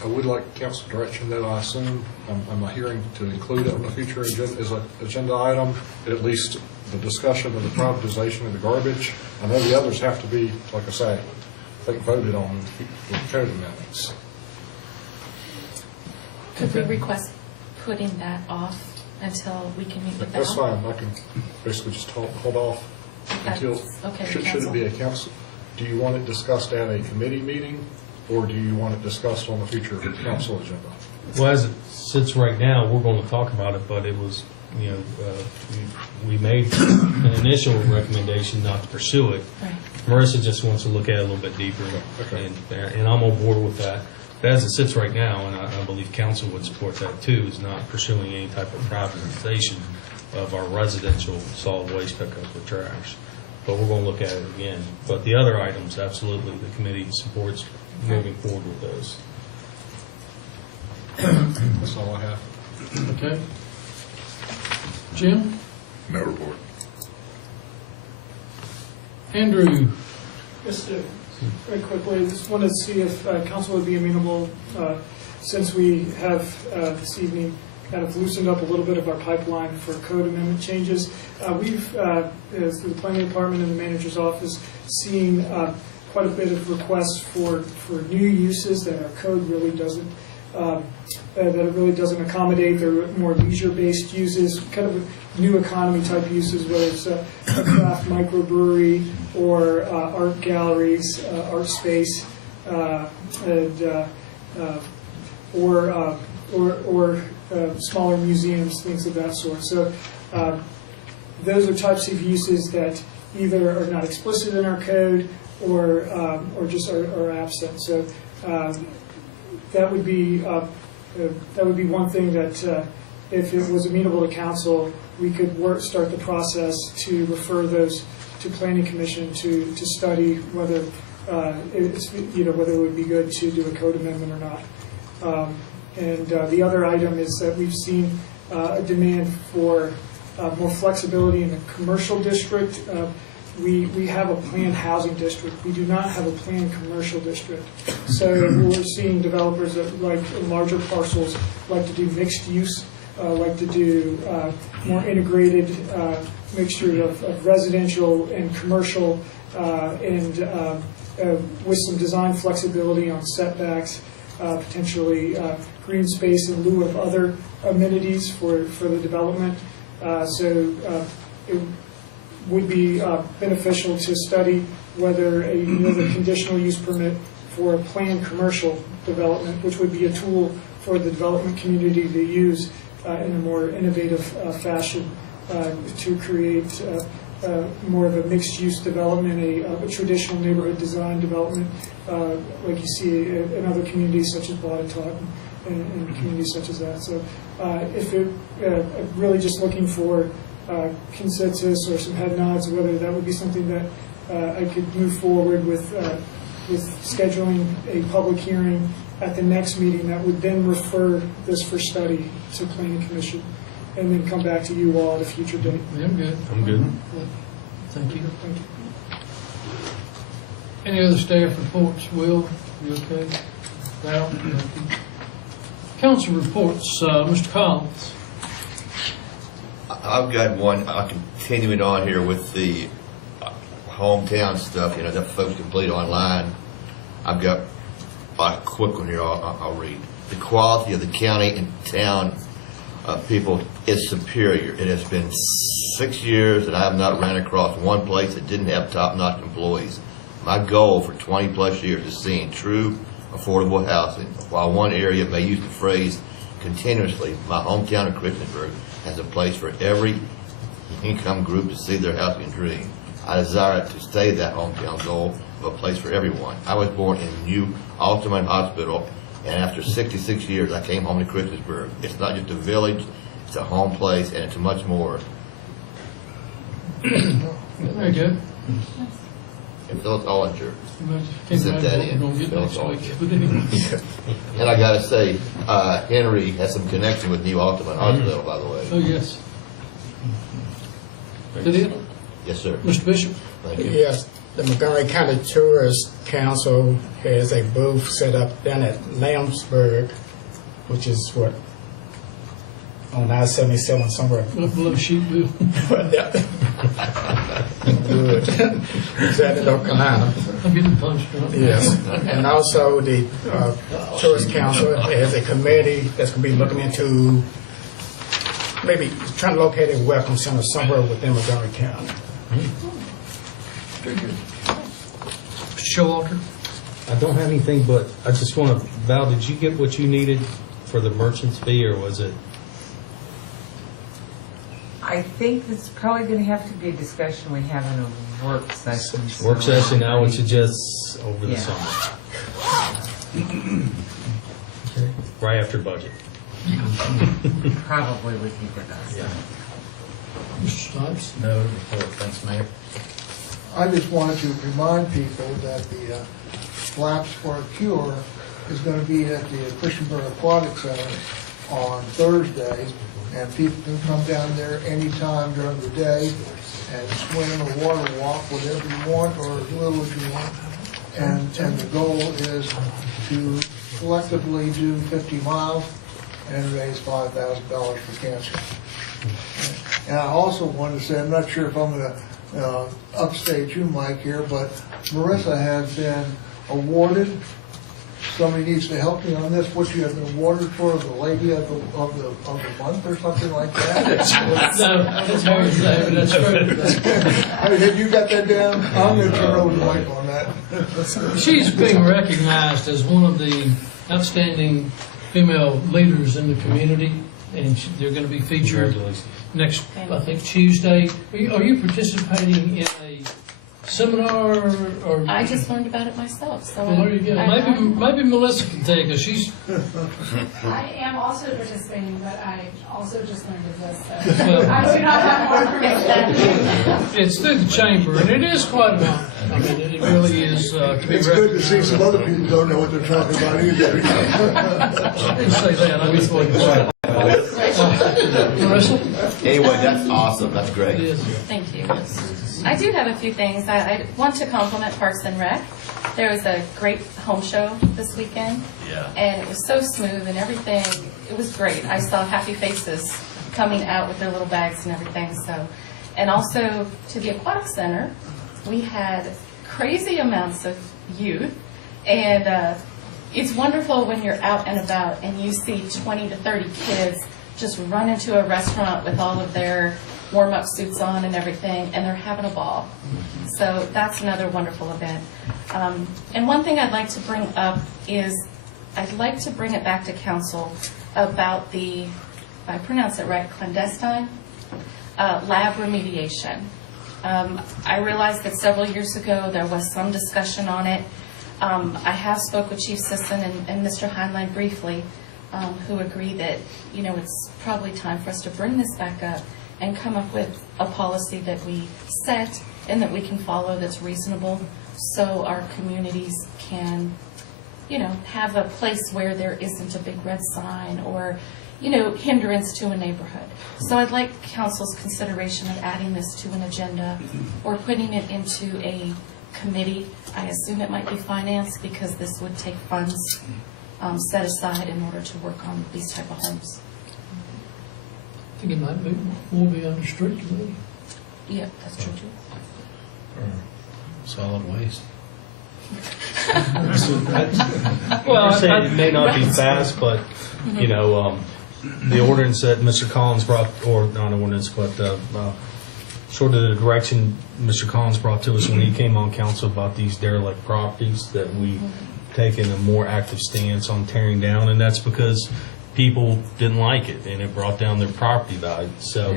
I would like council direction that I assume I'm not hearing to include it on the future agenda as an agenda item, at least the discussion of the privatization of the garbage. I know the others have to be, like I say, I think voted on with code amendments. Could we request putting that off until we can meet with Val? That's fine. I can basically just hold off until. Okay, should it be a council? Do you want it discussed at a committee meeting, or do you want it discussed on the future council agenda? Well, as it sits right now, we're going to talk about it, but it was, we made an initial recommendation not to pursue it. Right. Marissa just wants to look at it a little bit deeper, Okay. and I'm on board with that. But as it sits right now, and I believe council would support that too, is not pursuing any type of privatization of our residential solid waste pickup or trash. But we're going to look at it again. But the other items, absolutely, the committee supports moving forward with those. That's all I have. Okay. Jim? No report. Andrew? Just very quickly, just wanted to see if council would be amenable, since we have this evening kind of loosened up a little bit of our pipeline for code amendment changes. We've, through the planning department and the manager's office, seen quite a bit of requests for new uses that our code really doesn't accommodate. They're more leisure-based uses, kind of new economy type uses, whether it's a craft microbrewery or art galleries, art space, or smaller museums, things of that sort. So those are types of uses that either are not explicit in our code or just are absent. So that would be one thing that if it was amenable to council, we could start the process to refer those to planning commission to study whether whether it would be good to do a code amendment or not. And the other item is that we've seen a demand for more flexibility in the commercial district. We have a planned housing district. We do not have a planned commercial district. So we're seeing developers that like larger parcels like to do mixed use, like to do more integrated mixture of residential and commercial, and with some design flexibility on setbacks, potentially green space in lieu of other amenities for the development. So it would be beneficial to study whether a conditional use permit for a planned commercial development, which would be a tool for the development community to use in a more innovative fashion to create more of a mixed-use development, a traditional neighborhood design development, like you see in other communities such as Botetourt and communities such as that. So if it really just looking for consensus or some head nods, whether that would be something that I could move forward with scheduling a public hearing at the next meeting that would then refer this for study to Planning Commission and then come back to you all at a future date. Yeah, I'm good. I'm good. Thank you. Thank you. Any other staff reports? Will, you okay? Val, thank you. Council reports, Mr. Collins. I've got one. I'll continue it on here with the hometown stuff, that folks complete online. I've got a quick one here I'll read. The quality of the county and town people is superior. It has been 6 years and I have not ran across one place that didn't have top-notch employees. My goal for 20 plus years is seeing true affordable housing. While one area may use the phrase continuously, my hometown of Christiansburg has a place for every income group to see their housing dream. I desire to stay that hometown goal of a place for everyone. I was born in New Altamont Hospital, and after 66 years, I came home to Christiansburg. It's not just a village, it's a home place, and it's much more. Very good. And Phyllis Ollinger Can't sent that imagine in. what we're going to Phyllis get next week. Ollinger. But anyway. And I gotta say, Henry has some connection with New Altamont Hospital, by the way. Oh, yes. Did it? Yes, sir. Mr. Bishop? Thank you. Yes, the Montgomery County Tourist Council has a booth set up down at Lambsburg, which is on I-77 somewhere. Up below Sheepville. Good. Is that in North Carolina? I'm getting punched up. Yes. And also the Tourist Council has a committee that's going to be looking into maybe trying to locate a welcome center somewhere within Montgomery County. Very good. Mr. Showalter? I don't have anything, but I just want to, Val, did you get what you needed for the merchant's fee, or was it? I think it's probably going to have to be a discussion we have in a work session. Work session, I would suggest over the Yeah. summer. right after budget. Probably would be the best. Mr. Stipes? No report, thanks, Mayor. I just wanted to remind people that the Flaps for a Cure is going to be at the Christiansburg Aquatic Center on Thursday, and people can come down there anytime during the day and swim or water walk, whatever you want, or as little as you want. And the goal is to collectively do 50 miles and raise $5,000 for cancer. And I also wanted to say, I'm not sure if I'm going to upstage you, Mike, here, but Marissa has been awarded. Somebody needs to help me on this. What you have been awarded for, the lady of the month or something like that? No, that's hard, David, that's true. I mean, have you got that down? I'm going to turn over to Mike on that. She's being recognized as one of the outstanding female leaders in the community, and they're going to be featured next, I think, Tuesday. Are you participating in a seminar, or? I just learned about it myself, so. Well, there you go. Maybe Melissa can take us. She's. I am also participating, but I also just learned of this, so Well, I do not have more information. It's through the chamber, and it is quite a lot. I mean, it really is to be It's good to see some other people don't know what they're talking about either. I didn't say that. I just wanted to say. Marissa? Anyway, that's awesome. That's great. Thank you. I do have a few things. I want to compliment Parks and Rec. There was a great home show this weekend. Yeah. And it was so smooth and everything. It was great. I saw happy faces coming out with their little bags and everything. So, and also to the Aquatic Center, we had crazy amounts of youth. And it's wonderful when you're out and about and you see 20 to 30 kids just run into a restaurant with all of their warm-up suits on and everything, and they're having a ball. So that's another wonderful event. And one thing I'd like to bring up is I'd like to bring it back to council about the, if I pronounce it right, clandestine lab remediation. I realized that several years ago there was some discussion on it. I have spoke with Chief Sisson and Mr. Heinlein briefly, who agree that, you know, it's probably time for us to bring this back up and come up with a policy that we set and that we can follow that's reasonable, so our communities can, you know, have a place where there isn't a big red sign or, you know, hindrance to a neighborhood. So I'd like council's consideration of adding this to an agenda or putting it into a committee. I assume it might be finance, because this would take funds set aside in order to work on these type of homes. I think it might be more be on the street committee. Yeah, that's true too. Or solid waste. Well, I say it may not be fast, but, you know, the ordinance that Mr. Collins brought, or not an ordinance, but sort of the direction Mr. Collins brought to us when he came on council about these derelict properties, that we taken a more active stance on tearing down, and that's because people didn't like it, and it brought down their property value. So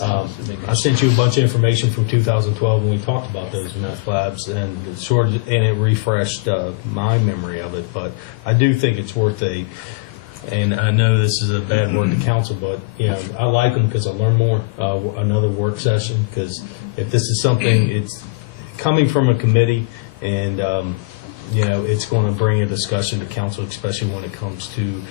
I sent you a bunch of information from 2012 when we talked about those meth labs, and it refreshed my memory of it. But I do think it's worth and I know this is a bad word to council, but you know, I like them because I learn more. Another work session, because if this is something, it's coming from a committee, and you know, it's going to bring a discussion to council, especially when it comes to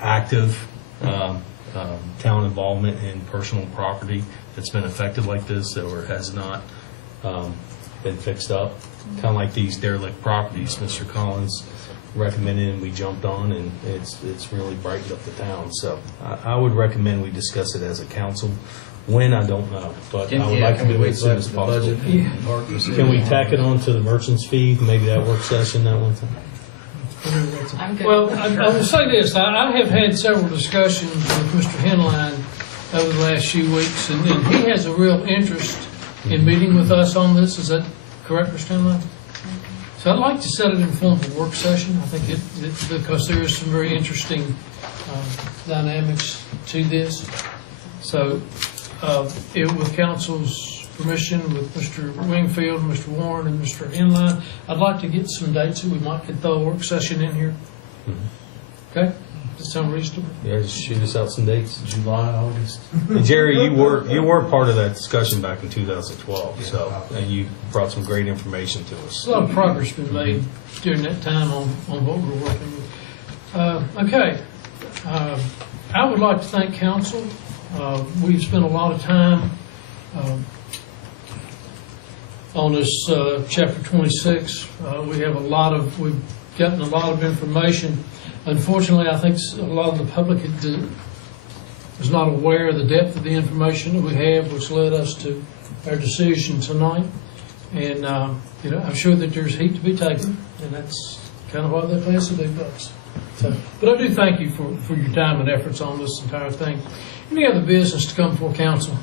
active town involvement in personal property that's been affected like this, or has not been fixed up. Kind of like these derelict properties Mr. Collins recommended and we jumped on, and it's really brightened up the town. So I would recommend we discuss it as a council. When, I don't know, but I would like to do it as soon as possible. Can we tack it on to the merchant's fee, maybe that work session that one time? Well, I will say this. I have had several discussions with Mr. Henline over the last few weeks, and he has a real interest in meeting with us on this. Is that correct, Mr. Henline? So I'd like to set it in form of a work session. I think because there is some very interesting dynamics to this. So with council's permission, with Mr. Wingfield, Mr. Warren, and Mr. Henline, I'd like to get some dates that we might could throw a work session in here. Okay? Does that sound reasonable? Yeah, just shoot us out some dates. July, August. And Jerry, you were part of that discussion back in 2012, so, and you brought some great information to us. A lot of progress been made during that time on what we're working with. Okay. I would like to thank council. We've spent a lot of time on this chapter 26. We've gotten a lot of information. Unfortunately, I think a lot of the public is not aware of the depth of the information that we have, which led us to our decision tonight. And I'm sure that there's heat to be taken, and that's kind of what they plans to do for us. So, but I do thank you for your time and efforts on this entire thing. Any other business to come before council?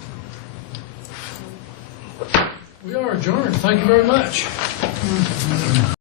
We are adjourned. Thank you very much.